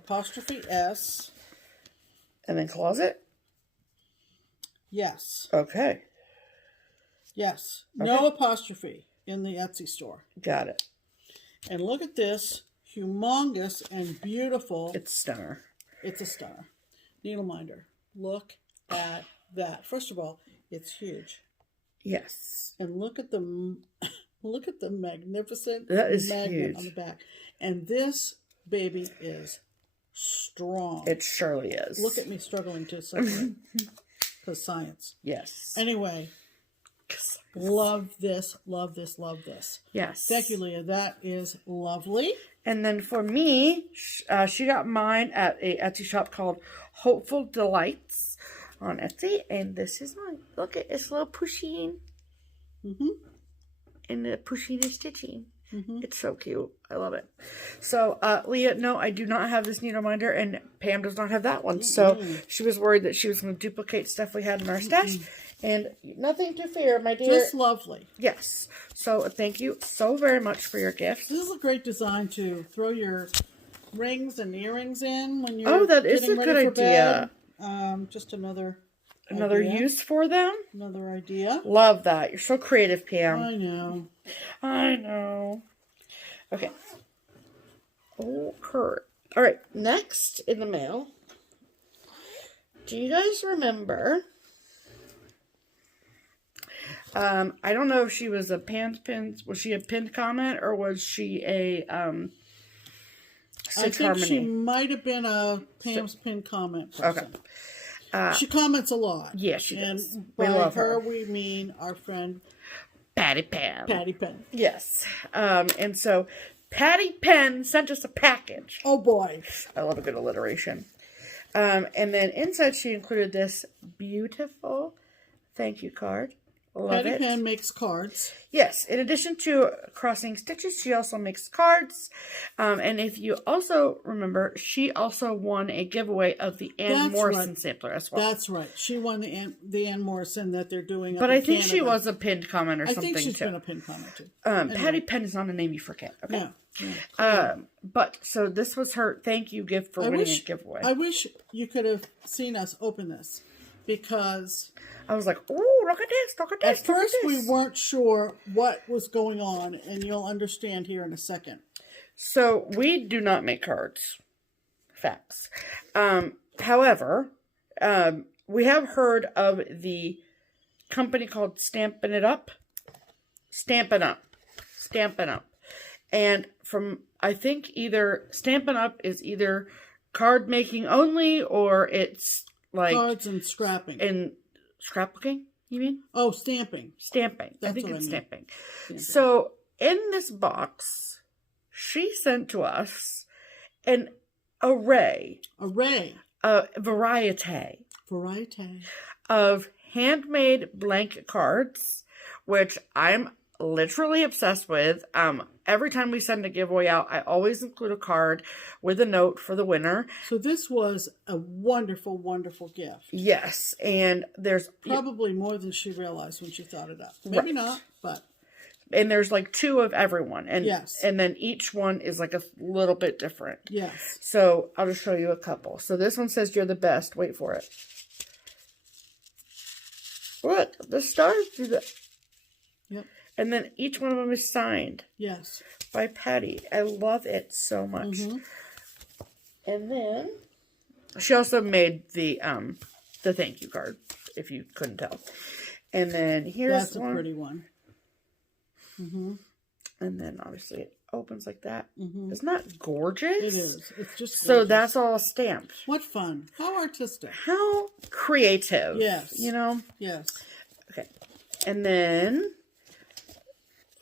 And then closet? Yes. Okay. Yes. No apostrophe in the Etsy store. Got it. And look at this. Humongous and beautiful. It's stunner. It's a stunner. Needle minder. Look at that. First of all, it's huge. Yes. And look at the magnificent magnet huge on the back. And this baby is strong. It surely is. Look at me struggling to separate. Because science. Yes. Anyway, love this, love this, love this. Yes. Thank you, Leah. That is lovely. And then for me, she got mine at a Etsy shop called Hopeful Delights on Etsy. And this is mine. Look at it's a little pusheen. And the pusheen is stitching. It's so cute. I love it. So, Leah, no, I do not have this needle minder, and Pam does not have that one. So she was worried that she was going to duplicate stuff we had in our stash. And nothing to fear, my dear. Just lovely. Yes. So thank you so very much for your gift. This is a great design to throw your rings and earrings in when you're that is a getting ready good for idea. bed. Just another another use for them. Another idea. Love that. You're so creative, Pam. I know. I know. Okay. Oh, Kurt. All right. Next in the mail. Do you guys remember? I don't know if she was a was she a pinned comment or was she a I think she might have been a Pam's pinned comment person. Okay. She comments a lot. Yeah, she does. And by her, we mean our friend Patty Pan. Patty Pan. Yes. And so Patty Pan sent us a package. Oh boy. I love a good alliteration. And then inside she included this beautiful thank you card. Love Patty Pan makes cards. Yes. In addition to crossing stitches, she also makes cards. And if you also remember, she also won a giveaway of the Ann Morrison sampler as well. That's right. She won the Ann Morrison that they're doing. But I think she was a pinned comment or something too. I think she's been a pinned comment too. Patty Pan is not a name you forget. Okay. Yeah. But so this was her thank you gift for winning a giveaway. I wish you could have seen us open this because I was like, "Oh, look at this! Look at this!" At first, we weren't sure what was going on, and you'll understand here in a second. So we do not make cards. Facts. However, we have heard of the company called Stampin' Up. And from, I think either Stampin' Up is either card making only or it's like cards and scrapping. And scrapbooking, you mean? Oh, stamping. Stamping. I think it's stamping. So in this box, she sent to us an variety of handmade blank cards, which I'm literally obsessed with. Every time we send a giveaway out, I always include a card with a note for the winner. So this was a wonderful, wonderful gift. Yes, and there's probably more than she realized when she thought it up. Maybe not, but and there's like 2 of everyone, and yes, and then each one is like a little bit different. Yes. So I'll just show you a couple. So this one says you're the best. Wait for it. Look, the stars do that. Yep. And then each one of them is signed. Yes. By Patty. I love it so much. Mm-hmm. And then she also made the thank you card, if you couldn't tell. And then here's one. That's a pretty one. Mm-hmm. And then obviously it opens like that. Mm-hmm. Isn't that gorgeous? It is. It's just gorgeous. So that's all stamped. What fun. How artistic. How creative. Yes. You know? Yes. Okay. And then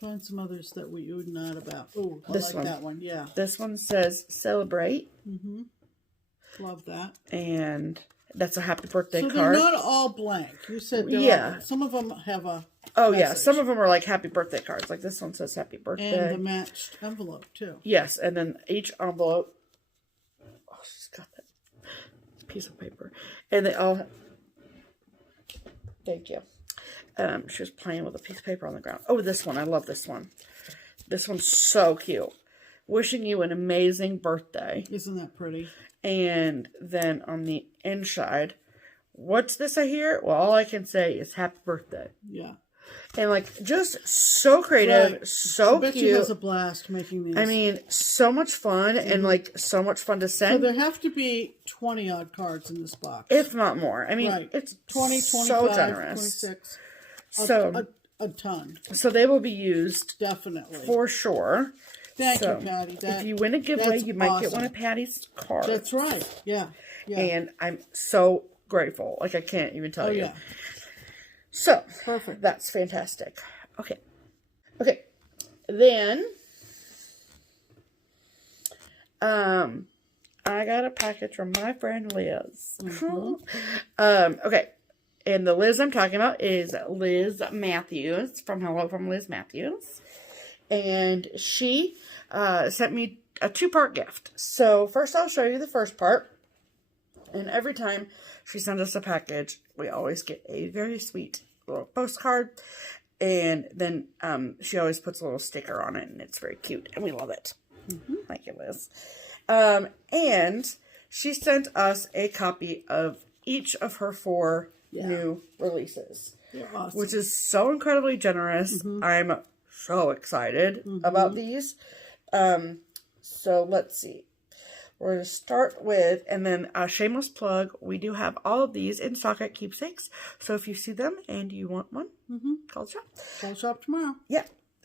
find some others that we oohed not about. Oh, I like that one. Yeah. This one says celebrate. Mm-hmm. Love that. And that's a happy birthday card. So they're not all blank. You said some of them have a message. Yeah. Some of them are like happy birthday cards. Like this one says happy birthday. And the matched envelope too. Yes. And then each envelope. Oh, she's got that piece of paper. And they all. Thank you. She was playing with a piece of paper on the ground. Oh, this one. I love this one. This one's so cute. Wishing you an amazing birthday. Isn't that pretty? And then on the inside, what's this I hear? Well, all I can say is happy birthday. Yeah. And like, just so creative, so cute. I bet she has a blast making these. I mean, so much fun and like so much fun to send. So there have to be 20 odd cards in this box. If not more. I mean, it's 20, 25, so generous. 26. A ton. So they will be used. Definitely. For sure. Thank you, Patty. If you win a giveaway, you might get one of Patty's cards. That's right. Yeah. And I'm so grateful. Like, I can't even tell you. Yeah. So, perfect. That's fantastic. Okay. Then, I got a package from my friend Liz. Mm-hmm. Okay. And the Liz I'm talking about is Liz Matthews from Hello from Liz Matthews. And she sent me a 2-part gift. So first I'll show you the first part. And every time she sends us a package, we always get a very sweet little postcard. And then she always puts a little sticker on it. And it's very cute. And we love it. Mm-hmm. Thank you, Liz. And she sent us a copy of each of her 4 new releases. They're awesome. Which is so incredibly generous. I'm so excited about these. So let's see. We're going to start with, and then a shameless plug, we do have all of these in stock at Keepsakes. So if you see them and you want one, call the shop. Call the shop tomorrow. Yeah.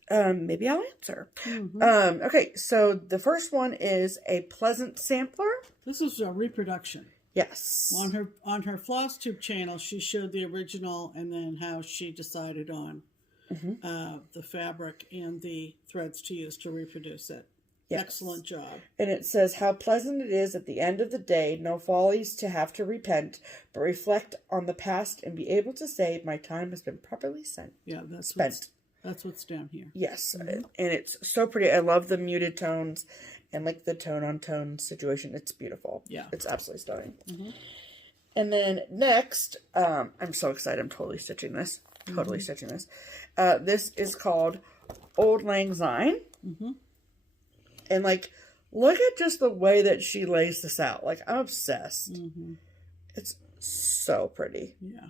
Maybe I'll answer. Okay, so the first one is a pleasant sampler. This is a reproduction. Yes. On her FlossTube channel, she showed the original and then how she decided on the fabric and the threads to use to reproduce it. Yes. Excellent job. And it says, how pleasant it is at the end of the day, no follies to have to repent, but reflect on the past and be able to say, my time has been properly spent. Yeah, that's what's down here. Yes, and it's so pretty. I love the muted tones and like the tone-on-tone situation. It's beautiful. Yeah. It's absolutely stunning. And then next, I'm so excited. I'm totally stitching this. This is called Old Lang Syne. And like, look at just the way that she lays this out. Like, I'm obsessed. It's so pretty. Yeah.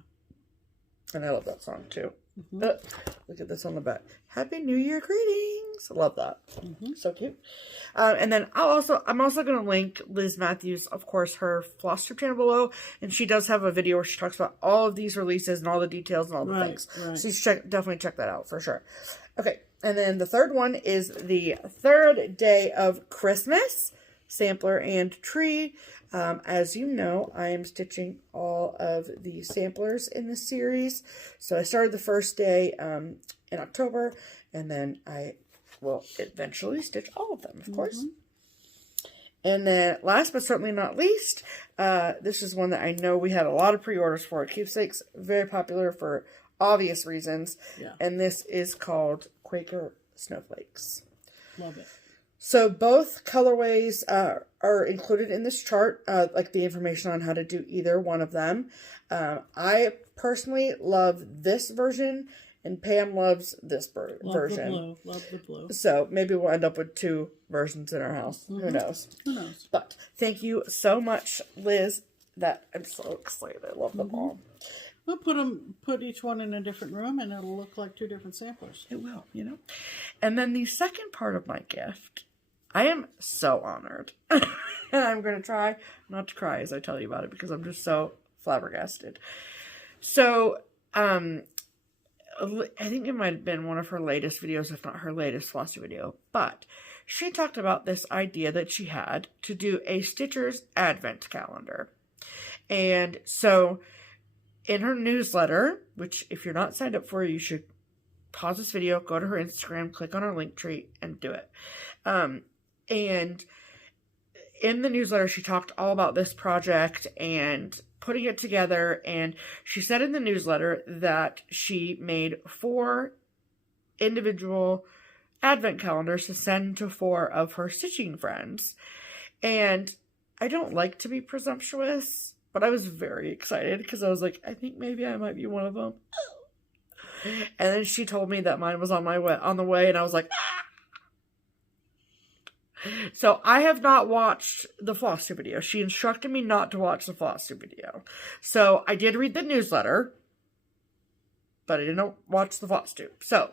And I love that song too. Look at this on the back. Happy New Year greetings. I love that. So cute. And then I'm also going to link Liz Matthews, of course, her FlossTube channel below. And she does have a video where she talks about all of these releases and all the details and all the things. So you should definitely check that out for sure. Okay. And then the third one is the third day of Christmas sampler and tree. As you know, I am stitching all of the samplers in this series. So I started the first day in October, and then I will eventually stitch all of them, of course. And then last but certainly not least, this is one that I know we had a lot of pre-orders for at Keepsakes. Very popular for obvious reasons. Yeah. And this is called Quaker Snowflakes. Love it. So both colorways are included in this chart, like the information on how to do either one of them. I personally love this version, and Pam loves this version. Love the blue. So maybe we'll end up with two versions in our house. Who knows? But thank you so much, Liz. I'm so excited. I love them all. We'll put each one in a different room, and it'll look like two different samplers. It will, you know. And then the second part of my gift, I am so honored. And I'm going to try not to cry as I tell you about it, because I'm just so flabbergasted. So, I think it might have been one of her latest videos, if not her latest FlossTube video, but she talked about this idea that she had to do a Stitcher's Advent calendar. And so in her newsletter, which if you're not signed up for, you should pause this video, go to her Instagram, click on her link tree, and do it. And in the newsletter, she talked all about this project and putting it together. And she said in the newsletter that she made 4 individual advent calendars to send to 4 of her stitching friends. And I don't like to be presumptuous, but I was very excited because I was like, I think maybe I might be one of them. And then she told me that mine was on the way, and I was like, ah! So I have not watched the FlossTube video. She instructed me not to watch the FlossTube video. So I did read the newsletter, but I didn't watch the FlossTube. So,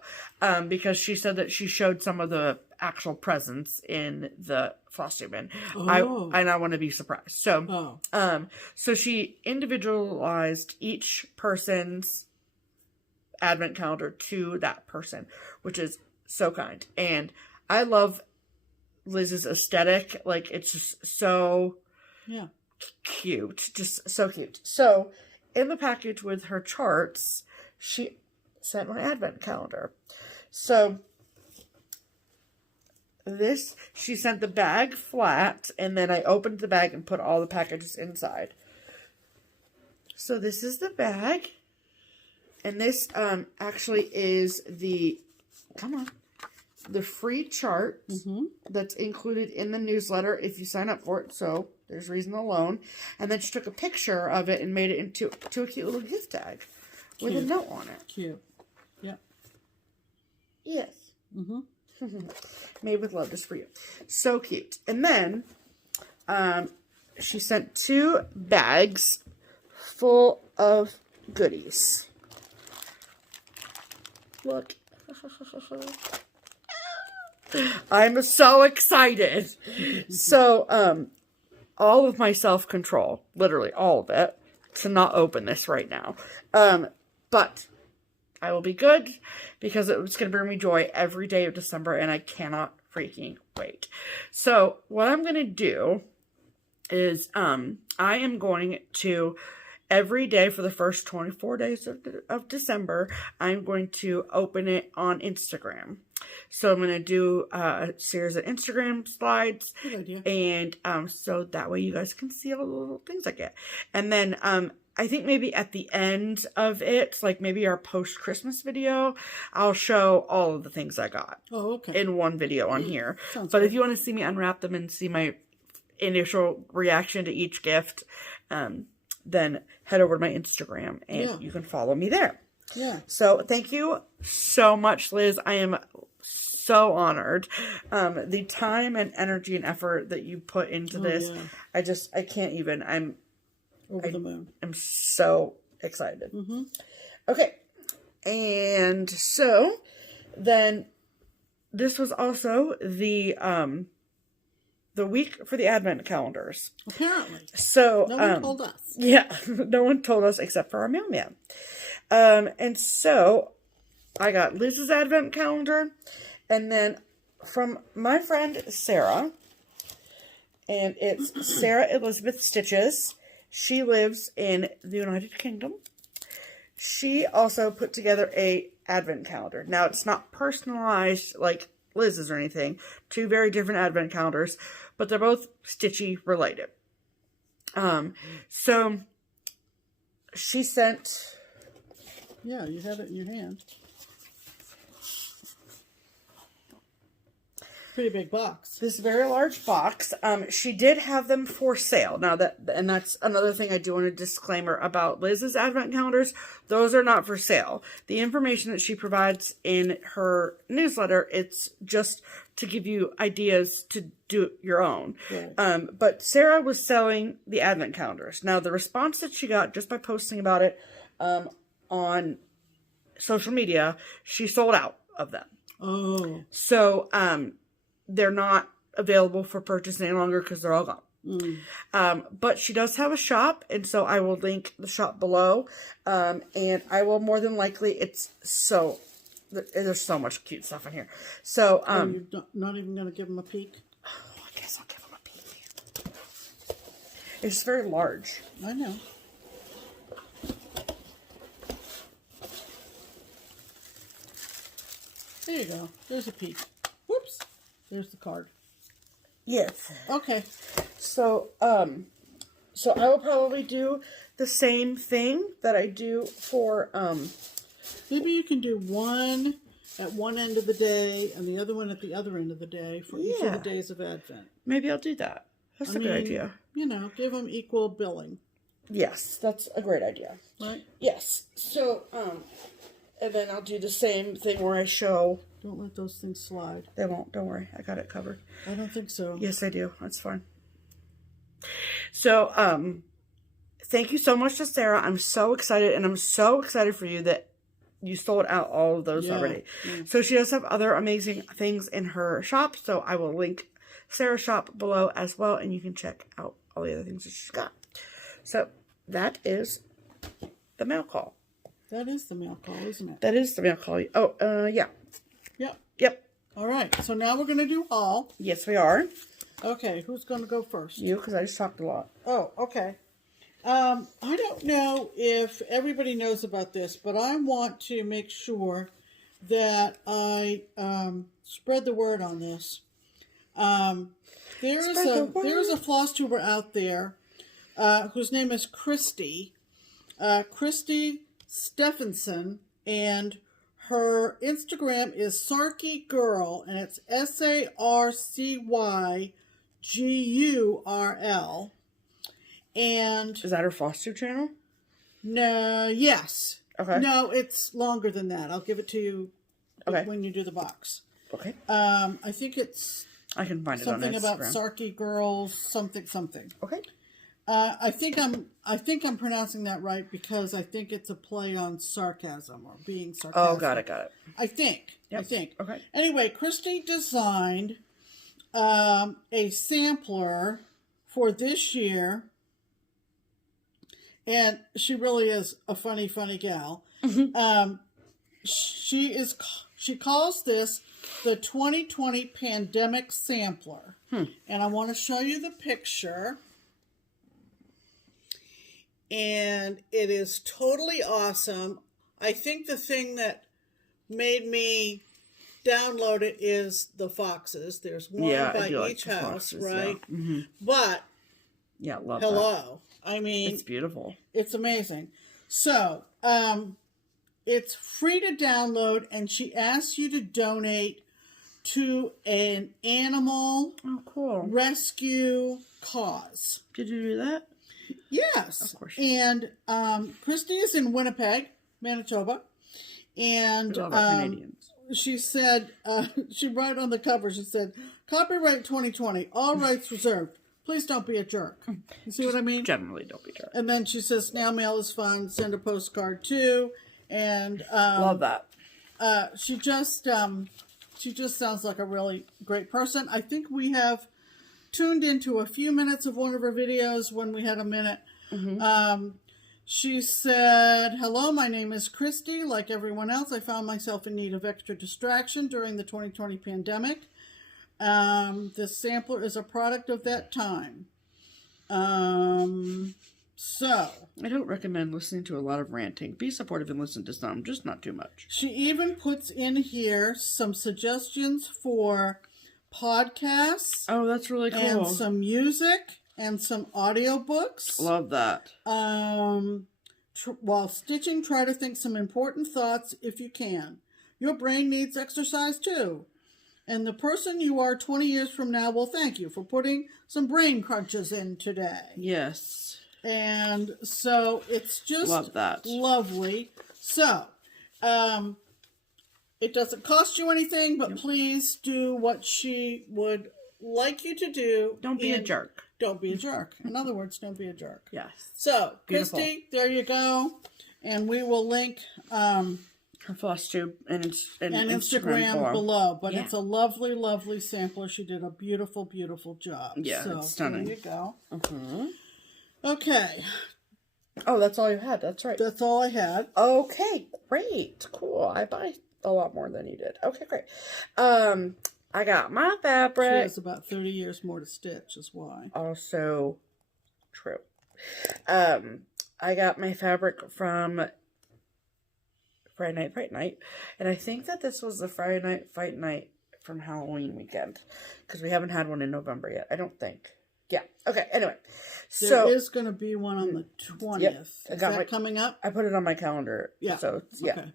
because she said that she showed some of the actual presents in the FlossTube, and I want to be surprised. So, so she individualized each person's advent calendar to that person, which is so kind. And I love Liz's aesthetic. Like, it's just so cute. Just so cute. So, in the package with her charts, she sent my advent calendar. So, she sent the bag flat, and then I opened the bag and put all the packages inside. So, this is the bag. And this actually is the free chart that's included in the newsletter if you sign up for it. So there's reason alone. And then she took a picture of it and made it into a cute little gift tag with a note on it. Cute. Yeah. Yes. Made with love just for you. So cute. And then she sent 2 bags full of goodies. Look. I'm so excited. So, all of my self-control, literally all of it, to not open this right now. But I will be good because it's going to bring me joy every day of December, and I cannot freaking wait. So, what I'm going to do is, I am going to, every day for the first 24 days of December, I'm going to open it on Instagram. So I'm going to do a series of Instagram slides. Good idea. And so that way you guys can see all the little things I get. And then I think maybe at the end of it, like maybe our post-Christmas video, I'll show all of the things I got. Oh, okay. In one video on here. Sounds but good. if you want to see me unwrap them and see my initial reaction to each gift, then head over to my Instagram and you can follow me there. Yeah. So thank you so much, Liz. I am so honored. The time and energy and effort that you put into this, yeah. I can't even. I'm over the moon. I'm so excited. Okay. And so then this was also the week for the advent calendars. Apparently. So no one told us. Yeah, no one told us except for our mailman. And so I got Liz's advent calendar, and then from my friend Sarah, and it's Sarah Elizabeth Stitches. She lives in the United Kingdom. She also put together a advent calendar. Now, it's not personalized like Liz's or anything. Two very different advent calendars, but they're both stitchy related. So she sent... Yeah, you have it in your hand. Pretty big box. This very large box. She did have them for sale. Now that's another thing I do want to disclaimer about Liz's advent calendars. Those are not for sale. The information that she provides in her newsletter, it's just to give you ideas to do your own. Right. But Sarah was selling the advent calendars. Now the response that she got just by posting about it, on social media, she sold out of them. Oh. So, they're not available for purchase any longer because they're all gone. But she does have a shop, and so I will link the shop below. And I will more than likely, there's so much cute stuff in here. So, you're not even going to give them a peek? Oh, I guess I'll give them a peek. It's very large. I know. There you go. There's a peek. Whoops. There's the card. Yes. Okay. So, so I will probably do the same thing that I do for, maybe you can do one at one end of the day and the other one at the other end of the day for each of the days of Advent. Maybe I'll do that. That's a good idea. You know, give them equal billing. Yes, that's a great idea. Right? Yes. So, and then I'll do the same thing where I show... Don't let those things slide. They won't. Don't worry. I got it covered. I don't think so. Yes, I do. That's fine. So, thank you so much to Sarah. I'm so excited, and I'm so excited for you that you sold out all of those already. Yeah. So she does have other amazing things in her shop, so I will link Sarah's shop below as well, and you can check out all the other things that she's got. So, that is the mail call. That is the mail call, isn't it? That is the mail call. Oh, yeah. Yep. Yep. All right. So now we're going to do haul. Yes, we are. Okay. Who's going to go first? You, because I just talked a lot. Oh, okay. I don't know if everybody knows about this, but I want to make sure that I spread the word on this. There's a floss tuber out there whose name is Christy. Christy Stephenson, and her Instagram is Sarcygurl, and it's SARCYGURL. And is that her FlossTube channel? No, yes. Okay. No, it's longer than that. I'll give it to you when you do the box. Okay. I think it's I can find it something on about Instagram. Sarcygurls, something. Okay. I think I'm pronouncing that right because I think it's a play on sarcasm or being sarcastic. Oh, got it. I think. Yep. I think. Okay. Anyway, Christy designed a sampler for this year, and she really is a funny gal. She calls this the 2020 Pandemic Sampler, and I want to show you the picture. And it is totally awesome. I think the thing that made me download it is the foxes. There's one by each house, foxes, right? Yeah. Mm-hmm. But yeah, love hello. That. I mean, it's beautiful. It's amazing. So, it's free to download, and she asks you to donate to an animal rescue cause. Did you do that? Yes. Of course. And Christy is in Winnipeg, Manitoba. And Canadians. She said, she wrote on the cover, she said, copyright 2020, all rights reserved. Please don't be a jerk. You see what I mean? Generally don't be a jerk. And then she says, snail mail is fun. Send a postcard too. And love that. She just sounds like a really great person. I think we have tuned into a few minutes of one of her videos when we had a minute. Mm-hmm. She said, hello, my name is Christy. Like everyone else, I found myself in need of extra distraction during the 2020 pandemic. This sampler is a product of that time. So I don't recommend listening to a lot of ranting. Be supportive and listen to some, just not too much. She even puts in here some suggestions for podcasts. Oh, that's really cool. And some music and some audiobooks. Love that. While stitching, try to think some important thoughts if you can. Your brain needs exercise too. And the person you are 20 years from now will thank you for putting some brain crunches in today. Yes. And so it's just love that. Lovely. So, it doesn't cost you anything, but please do what she would like you to do. Don't be a jerk. Don't be a jerk. In other words, don't be a jerk. Yes. So, beautiful. Christy, there you go. And we will link her FlossTube and Instagram below. But it's a lovely, lovely sampler. She did a beautiful, beautiful job. Yeah, so, it's stunning. There you go. Mm-hmm. Okay. Oh, that's all you had. That's right. That's all I had. Okay, great. Cool. I buy a lot more than you did. Okay, great. I got my fabric. She has about 30 years more to stitch, is why. Also true. I got my fabric from Friday Night Fight Night, and I think that this was the Friday Night Fight Night from Halloween weekend, because we haven't had one in November yet, I don't think. Yeah. Okay, anyway. There is going to be one on the 20th. Yep. Is that coming up? I put it on my calendar. Yeah. So, yeah.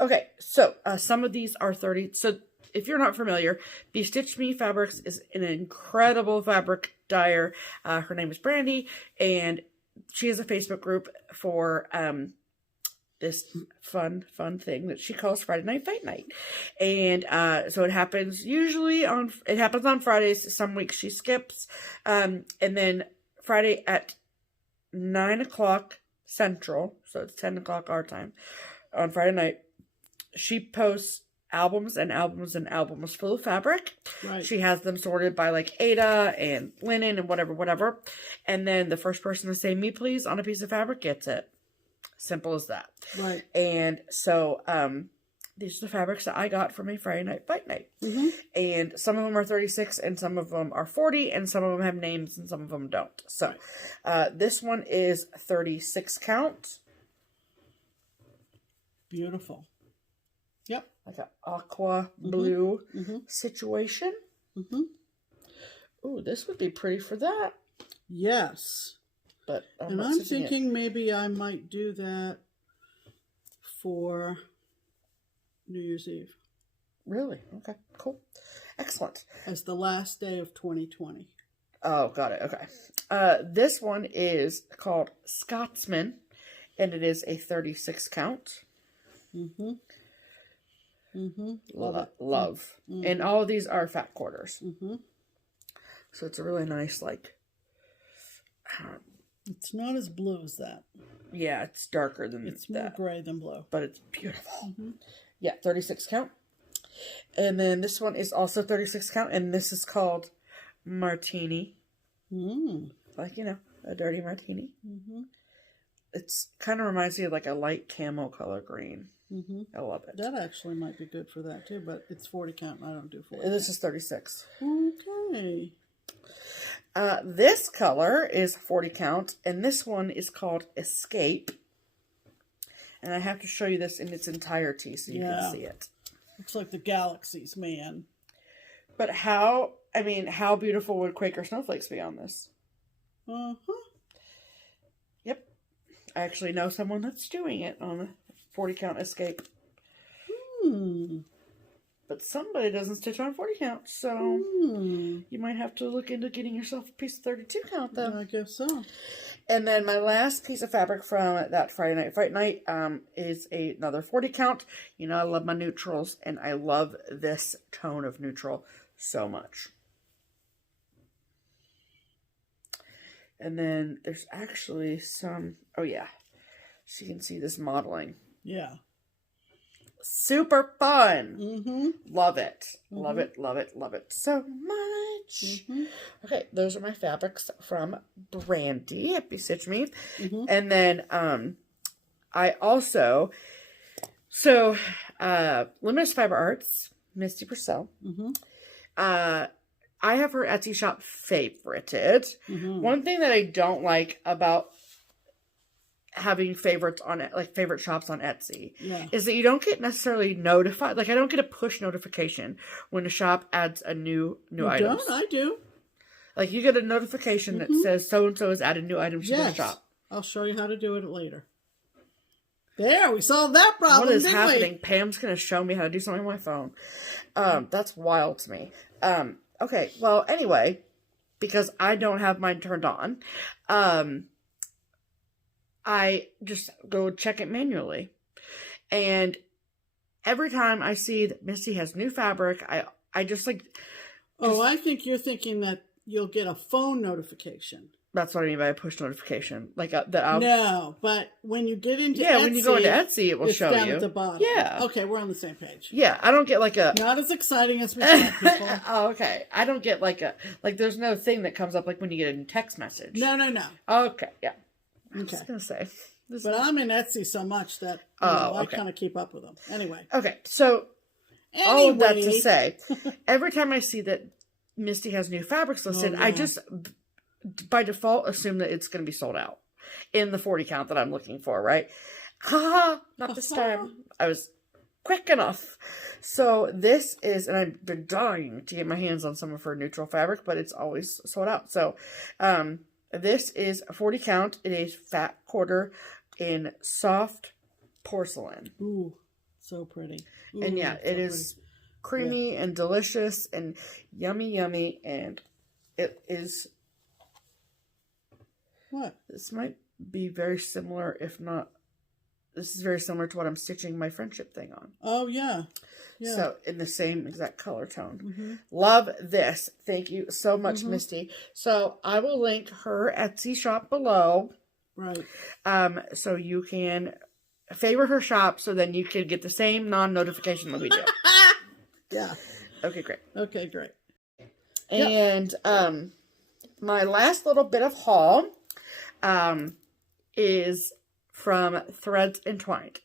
Okay, so some of these are 30. So, if you're not familiar, Be Stitch Me Fabrics is an incredible fabric dyer. Her name is Brandy, and she has a Facebook group for this fun thing that she calls Friday Night Fight Night. And so it happens on Fridays. Some weeks she skips. And then Friday at 9 o'clock Central, so it's 10 o'clock our time, on Friday night, she posts albums and albums and albums full of fabric. Right. She has them sorted by like Ada and linen and whatever. And then the first person to say "me please" on a piece of fabric gets it. Simple as that. Right. And so these are the fabrics that I got from a Friday Night Fight Night. Mm-hmm. And some of them are 36 and some of them are 40 and some of them have names and some of them don't. So this one is 36 count. Beautiful. Yep. Like an aqua blue situation. Mm-hmm. Ooh, this would be pretty for that. Yes. But I'm thinking maybe I might do that for New Year's Eve. Really? Okay, cool. Excellent. As the last day of 2020. Oh, got it. Okay. This one is called Scotsman, and it is a 36 count. Mm-hmm. Mm-hmm. Love. Mm-hmm. And all of these are fat quarters. Mm-hmm. So it's a really nice, like, It's not as blue as that. Yeah, it's darker than It's more gray than blue. But it's beautiful. Yeah, 36 count. And then this one is also 36 count, and this is called Martini. Like, you know, a dirty martini. It's kind of reminds me of like a light camel color green. I love it. That actually might be good for that too, but it's 40 count and I don't do 40. And this is 36. Okay. This color is 40 count, and this one is called Escape. And I have to show you this in its entirety so you can see it. Looks like the galaxies, man. But how beautiful would Quaker snowflakes be on this? Yep. I actually know someone that's doing it on a 40 count Escape. But somebody doesn't stitch on 40 count, so you might have to look into getting yourself a piece of 32 count, though. I guess so. And then my last piece of fabric from that Friday Night Fight Night is another 40 count. You know, I love my neutrals, and I love this tone of neutral so much. And then there's actually some, oh yeah, so you can see this modeling. Yeah. Super fun. Love it. Love it, love it, love it so much. Okay, those are my fabrics from Brandy at Be Stitch Me. And then I also, Limitless Fiber Arts, Misty Purcell. I have her Etsy shop favorited. One thing that I don't like about having favorites on it, like favorite shops on Etsy, is that you don't get necessarily notified. Like, I don't get a push notification when a shop adds a new item. I do. Like, you get a notification that says so and so has added new items to the shop. I'll show you how to do it later. There, we solved that problem. What is happening? Pam's gonna show me how to do something on my phone. That's wild to me. Okay, well, anyway, because I don't have mine turned on, I just go check it manually. And every time I see that Misty has new fabric, I just like... Oh, I think you're thinking that you'll get a phone notification. That's what I mean by a push notification. Like that I'll... No, but when you get into Etsy... when you go into Etsy, it will show you. It's down at the bottom. Yeah. Okay, we're on the same page. Yeah, I don't get like a... Not as exciting as we thought, people. Oh, okay. I don't get like a... Like, there's no thing that comes up like when you get a new text message. No. Okay, yeah. I was Okay. going to say. But I'm in Etsy so much that I kind of keep up with them. Anyway. Okay, so all of that to say, every time I see that Misty has new fabrics listed, I just, by default, assume that it's going to be sold out in the 40 count that I'm looking for, right? Haha, not this time. I was quick enough. So this is, and I've been dying to get my hands on some of her neutral fabric, but it's always sold out. So, this is a 40 count. It is fat quarter in soft porcelain. Ooh, so pretty. Ooh, and yeah, it is creamy and delicious and yummy, and it is... What? This might be very similar, if not... This is very similar to what I'm stitching my friendship thing on. Oh, yeah. So, in the same exact color tone. Love this. Thank you so much, Misty. So, I will link her Etsy shop below. Right. So, you can favorite her shop so then you can get the same non-notification that we do. Yeah. Okay, great. Okay, great. And my last little bit of haul is from Threads Entwined.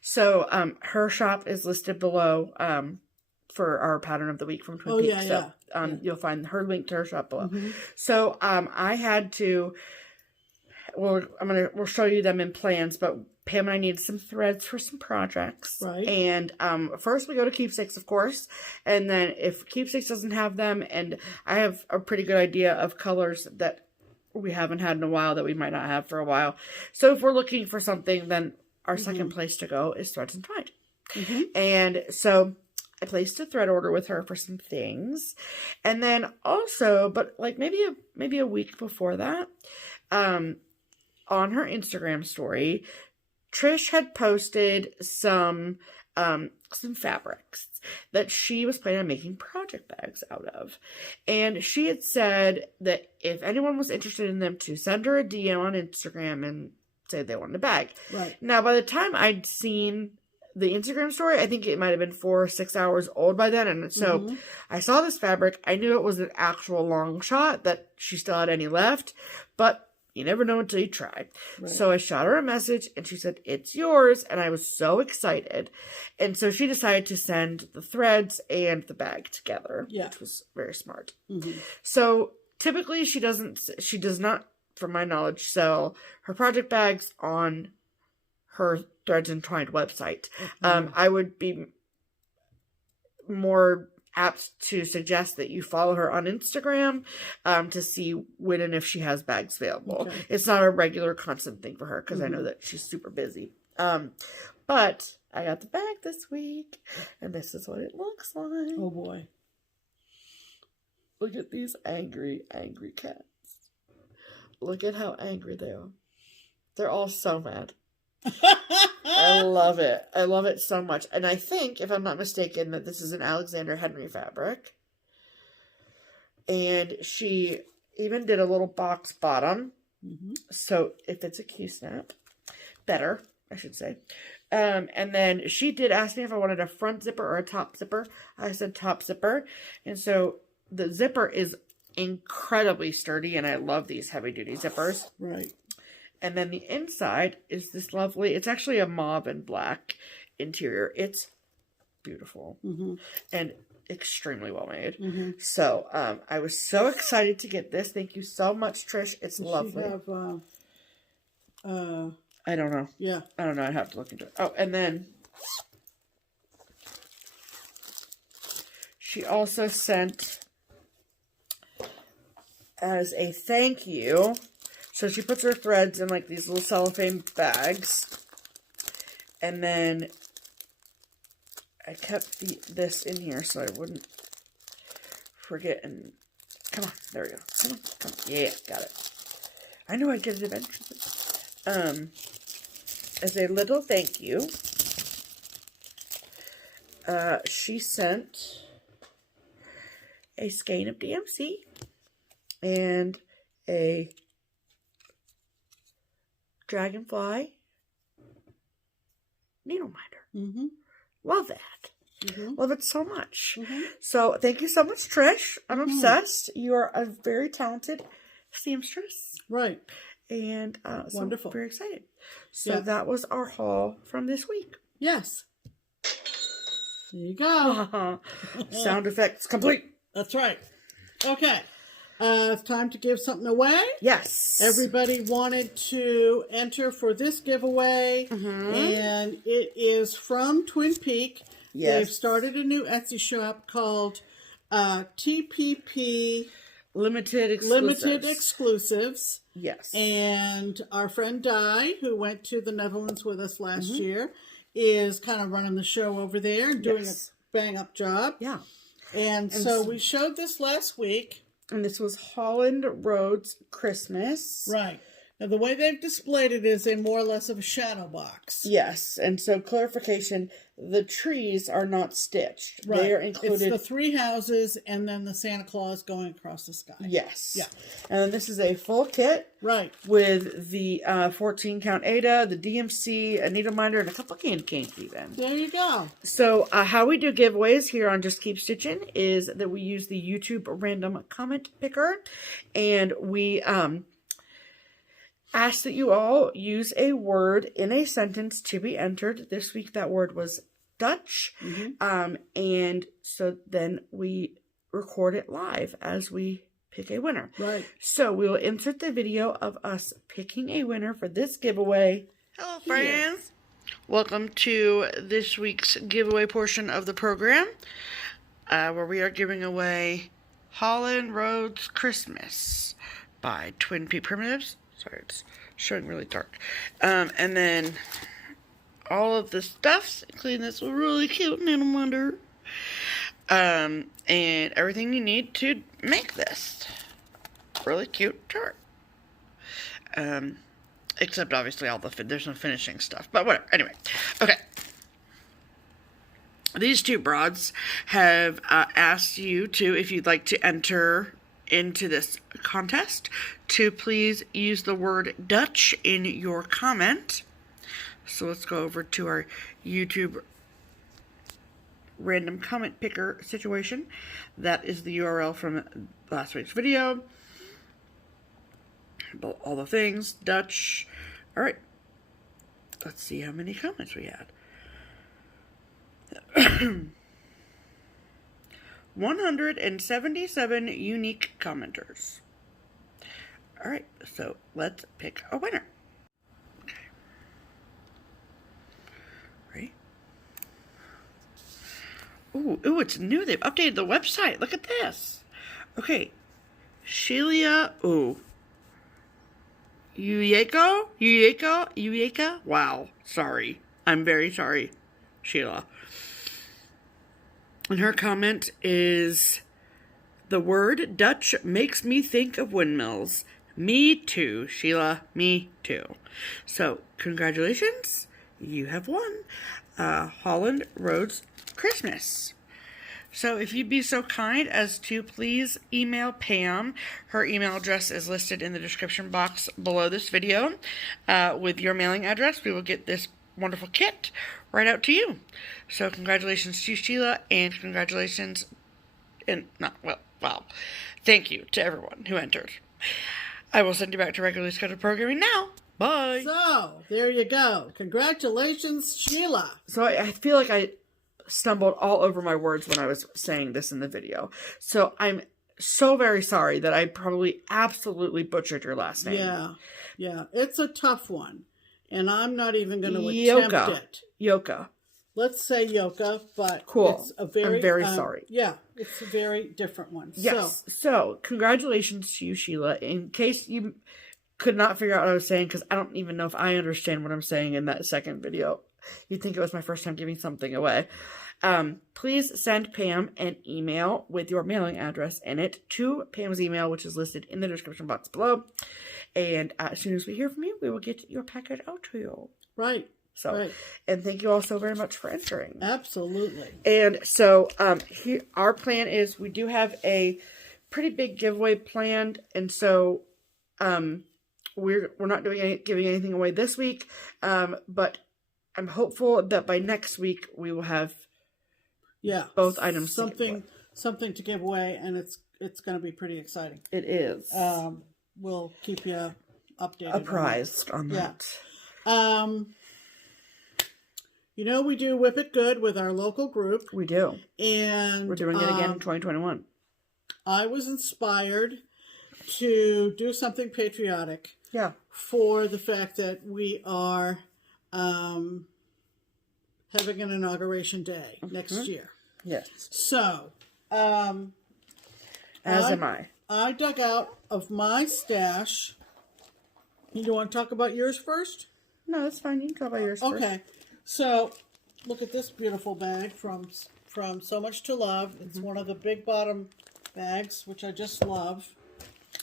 So, her shop is listed below for our pattern of the week from Twin Peaks. So, you'll find her link to her shop below. So, I had to, we'll show you them in plans, but Pam and I needed some threads for some projects. Right. And first we go to Keepsakes, of course. And then if Keepsakes doesn't have them, and I have a pretty good idea of colors that we haven't had in a while that we might not have for a while. So if we're looking for something, then our second place to go is Threads Entwined. And so I placed a thread order with her for some things. And then also, but like maybe a week before that, on her Instagram story, Trish had posted some some fabrics that she was planning on making project bags out of. And she had said that if anyone was interested in them, to send her a DM on Instagram and say they wanted a bag. Right. Now, by the time I'd seen the Instagram story, I think it might have been 4 or 6 hours old by then. And so I saw this fabric. I knew it was an actual long shot, that she still had any left, but you never know until you try. Right. So I shot her a message and she said, it's yours. And I was so excited. And so she decided to send the threads and the bag together, which was very smart. So typically she does not, from my knowledge, sell her project bags on her Threads Entwined website. I would be more apt to suggest that you follow her on Instagram to see when and if she has bags available. It's not a regular constant thing for her because I know that she's super busy. But I got the bag this week and this is what it looks like. Oh boy. Look at these angry, angry cats. Look at how angry they are. They're all so mad. I love it. I love it so much. And I think, if I'm not mistaken, that this is an Alexander Henry fabric. And she even did a little box bottom. So if it's a Q-snap, better, I should say. And then she did ask me if I wanted a front zipper or a top zipper. I said top zipper. And so the zipper is incredibly sturdy, and I love these heavy-duty zippers. Right. And then the inside is this lovely, it's actually a mauve and black interior. It's beautiful and extremely well made. So I was so excited to get this. Thank you so much, Trish. It's lovely. I don't know. Yeah. I don't know. I'd have to look into it. Oh, and then she also sent, as a thank you, so she puts her threads in like these little cellophane bags. And then I kept this in here so I wouldn't forget. And come on, there we go. Come on, come on. Yeah, got it. I knew I'd get it eventually. As a little thank you, she sent a skein of DMC and a Dragonfly needle minder. Love that. Love it so much. So thank you so much, Trish. I'm obsessed. You are a very talented seamstress. Right. And wonderful. So very excited. So that was our haul from this week. Yes. There you go. Sound effects complete. That's right. Okay. It's time to give something away. Yes. Everybody wanted to enter for this giveaway, and it is from Twin Peak. Yes. They've started a new Etsy shop called TPP Limited Exclusives. Yes. And our friend Di, who went to the Netherlands with us last year, is kind of running the show over there and doing a bang-up job. Yeah. And so we showed this last week. And this was Holland Road's Christmas. Right. Now, the way they've displayed it is in more or less of a shadow box. Yes. And so, clarification, the trees are not stitched. Right. They are included. It's the 3 houses and then the Santa Claus going across the sky. Yes. Yeah. And then this is a full kit. Right. With the 14 count Ada, the DMC, a needle minder, and a couple candy canes even. There you go. So how we do giveaways here on Just Keep Stitching is that we use the YouTube random comment picker, and we ask that you all use a word in a sentence to be entered. This week that word was Dutch. And so then we record it live as we pick a winner. Right. So we will insert the video of us picking a winner for this giveaway. Hello, friends. Welcome to this week's giveaway portion of the program, where we are giving away Holland Road's Christmas by Twin Peak Primitives. Sorry, it's showing really dark. And then all of the stuffs, including this really cute needle minder. And everything you need to make this really cute chart. Except obviously all the there's no finishing stuff, but whatever. Anyway, okay. these two broads have asked you to, if you'd like to enter into this contest, to please use the word Dutch in your comment. So let's go over to our YouTube random comment picker situation. That is the URL from last week's video. All the things, Dutch. All right. Let's see how many comments we had. 177 unique commenters. All right, so let's pick a winner. Okay. Right. Ooh, it's new. They've updated the website. Look at this. Okay. Sheila. Ooh. Uyeka? Wow. Sorry. I'm very sorry, Sheila. And her comment is, the word Dutch makes me think of windmills. Me too, Sheila. Me too. So, congratulations. You have won Holland Roads Christmas. So if you'd be so kind as to please email Pam. Her email address is listed in the description box below this video. With your mailing address, we will get this wonderful kit right out to you. So congratulations to Sheila, and congratulations, and thank you to everyone who entered. I will send you back to regularly scheduled programming now. Bye. So, there you go. Congratulations, Sheila. So I feel like I stumbled all over my words when I was saying this in the video. So I'm so very sorry that I probably absolutely butchered your last name. Yeah. It's a tough one. And I'm not even going to attempt it. Yoka. Let's say Yoka, but cool. It's a very, I'm very sorry. Yeah, it's a very different one. Yes. So congratulations to you, Sheila. In case you could not figure out what I was saying, because I don't even know if I understand what I'm saying in that second video. You'd think it was my first time giving something away. Please send Pam an email with your mailing address in it to Pam's email, which is listed in the description box below. And as soon as we hear from you, we will get your package out to you. Right. So, right. And thank you all so very much for entering. Absolutely. And so, here, our plan is we do have a pretty big giveaway planned. And so, we're not giving anything away this week. But I'm hopeful that by next week we will have both items something to give away, and it's going to be pretty exciting. It is. We'll keep you updated, apprised on that. You know, we do Whip It Good with our local group. We do, and we're doing it again in 2021. I was inspired to do something patriotic. Yeah. For the fact that we are having an inauguration day next year. Yes. So, as am I. I dug out of my stash. You want to talk about yours first? No, that's fine. You can talk about yours first. Okay. So, look at this beautiful bag from SewMuch2Luv. It's one of the big bottom bags, which I just love.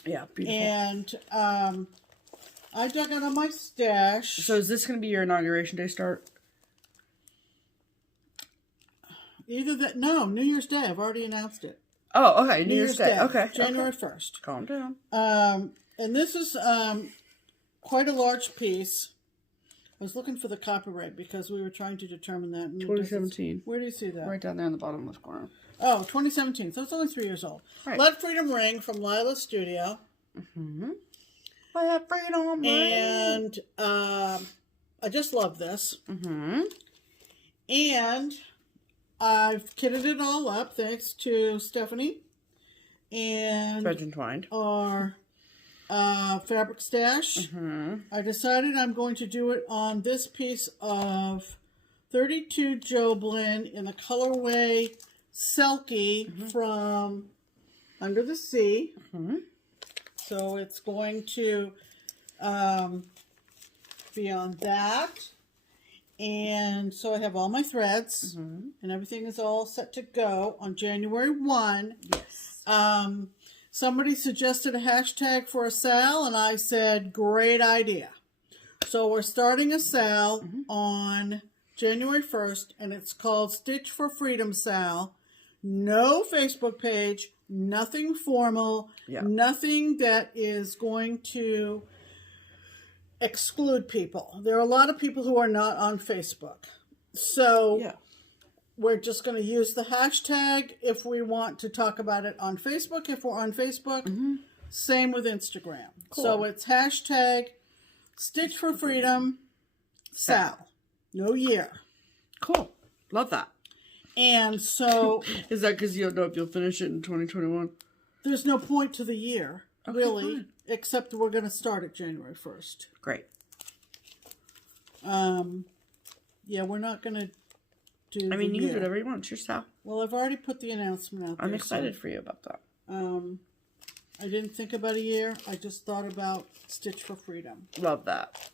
Yeah, beautiful. And I dug out of my stash. So is this going to be your inauguration day start? Either that, no, New Year's Day. I've already announced it. Oh, okay, New Year's Day. Okay. January 1st. Calm down. And this is quite a large piece. I was looking for the copyright because we were trying to determine that. 2017. Where do you see that? Right down there in the bottom left corner. Oh, 2017. So it's only 3 years old. Right. Let Freedom Ring from Lila's Studio. Mm-hmm. Let Freedom Ring. And I just love this. Mm-hmm. And I've kitted it all up thanks to Stephanie and Threads Entwined, our fabric stash. Mm-hmm. I decided I'm going to do it on this piece of 32 Joblin in the colorway Selkie from Under the Sea. Mm-hmm. So it's going to be on that. And so I have all my threads, and everything is all set to go on January 1. Yes. Somebody suggested a hashtag for a SAL, and I said, great idea. So we're starting a SAL on January 1st, and it's called Stitch for Freedom Sal. No Facebook page, nothing formal, nothing that is going to exclude people. There are a lot of people who are not on Facebook. So we're just going to use the hashtag if we want to talk about it on Facebook, if we're on Facebook. Same with Instagram. Cool. So it's hashtag Stitch for Freedom Sal. No year. Cool. Love that. And so... Is that because you don't know if you'll finish it in 2021? There's no point to the year, really, fine. except we're going to start at January 1st. Great. Yeah, we're not going to do I mean, the you year. can do whatever you want. It's your style. Well, I've already put the announcement out there. I'm excited for you about that. I didn't think about a year. I just thought about Stitch for Freedom. Love that.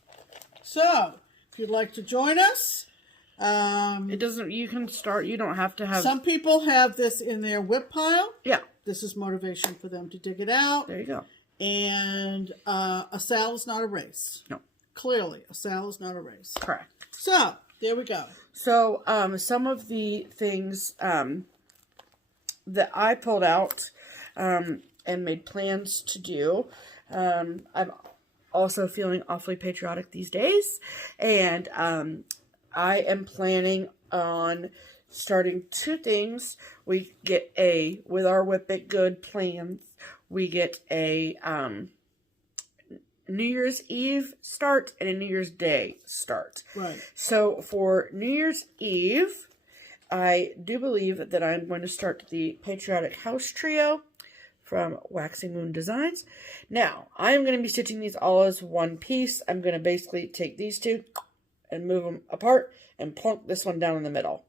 So, if you'd like to join us... it doesn't, you can start, you don't have to have... Some people have this in their whip pile. Yeah. This is motivation for them to dig it out. There you go. And a SAL is not a race. No. Clearly, a SAL is not a race. Correct. So, there we go. So, some of the things that I pulled out and made plans to do, I'm also feeling awfully patriotic these days, and I am planning on starting two things. We get with our Whip It Good plans, we get a New Year's Eve start and a New Year's Day start. Right. So for New Year's Eve, I do believe that I'm going to start the Patriotic House Trio from Waxing Moon Designs. Now, I'm going to be stitching these all as one piece. I'm going to basically take these two and move them apart and plunk this one down in the middle.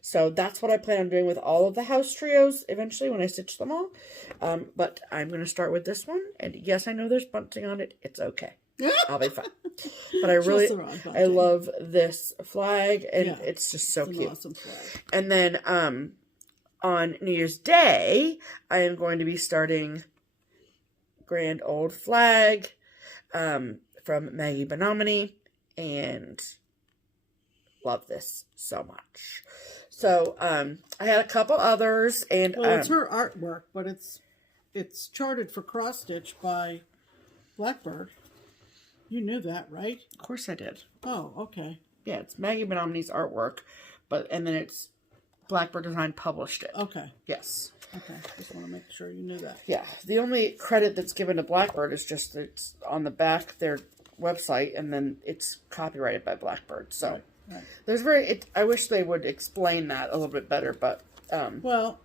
So that's what I plan on doing with all of the house trios eventually when I stitch them all. But I'm going to start with this one. And yes, I know there's bunting on it. It's okay. I'll be fine. But I love this flag, and it's just so cute. Awesome flag. And then on New Year's Day, I am going to be starting Grand Old Flag from Maggie Bonomini, and love this so much. So I had a couple others, and well, it's her artwork, but it's charted for cross stitch by Blackbird. You knew that, right? Of course I did. Oh, okay. Yeah, it's Maggie Bonomini's artwork, and then it's Blackbird Design published it. Okay. Yes. Okay. Just want to make sure you knew that. Yeah. The only credit that's given to Blackbird is just that it's on the back of their website, and then it's copyrighted by Blackbird. So right. there's I wish they would explain that a little bit better, but well,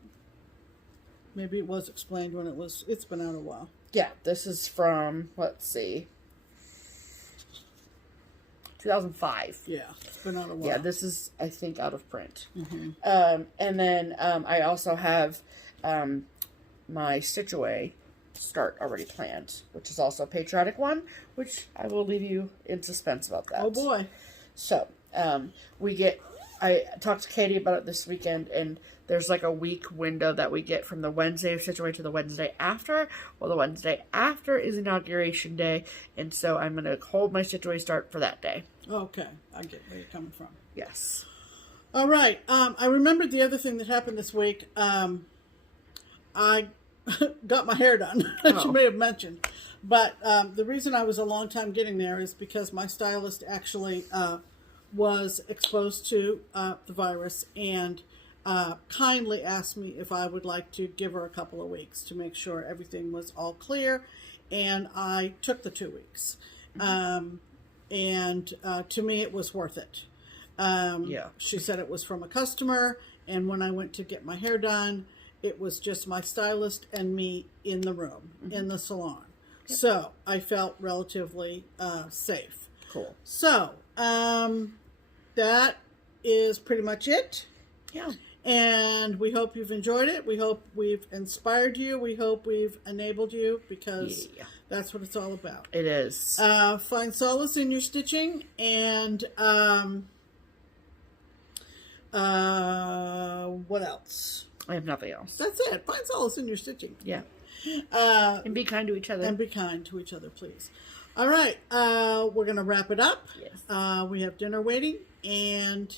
maybe it was explained when it's been out a while. Yeah, this is from, let's see, 2005. Yeah, it's been out a while. Yeah, this is, I think, out of print. Mm-hmm. And then I also have my Stitch Away start already planned, which is also a patriotic one, which I will leave you in suspense about that. Oh, boy. So, I talked to Katie about it this weekend, and there's like a week window that we get from the Wednesday of Stitch Away to the Wednesday after. Well, the Wednesday after is Inauguration Day, and so I'm going to hold my Stitch Away start for that day. Okay, I get where you're coming from. Yes. All right. I remembered the other thing that happened this week. I got my hair done, as you may have mentioned. But the reason I was a long time getting there is because my stylist actually was exposed to the virus and kindly asked me if I would like to give her a couple of weeks to make sure everything was all clear. And I took the 2 weeks. And to me, it was worth it. She said it was from a customer, and when I went to get my hair done, it was just my stylist and me in the room, in the salon. Yep. So I felt relatively safe. Cool. So that is pretty much it. Yeah. And we hope you've enjoyed it. We hope we've inspired you. We hope we've enabled you, because that's what it's all about. It is. Find solace in your stitching, and what else? I have nothing else. That's it. Find solace in your stitching. Yeah. And be kind to each other. And be kind to each other, please. All right. We're going to wrap it up. Yes. We have dinner waiting, and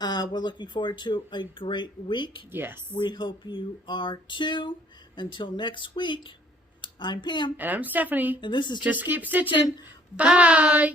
we're looking forward to a great week. Yes. We hope you are too. Until next week, I'm Pam. And I'm Stephanie. And this is Just Keep Stitching. Bye.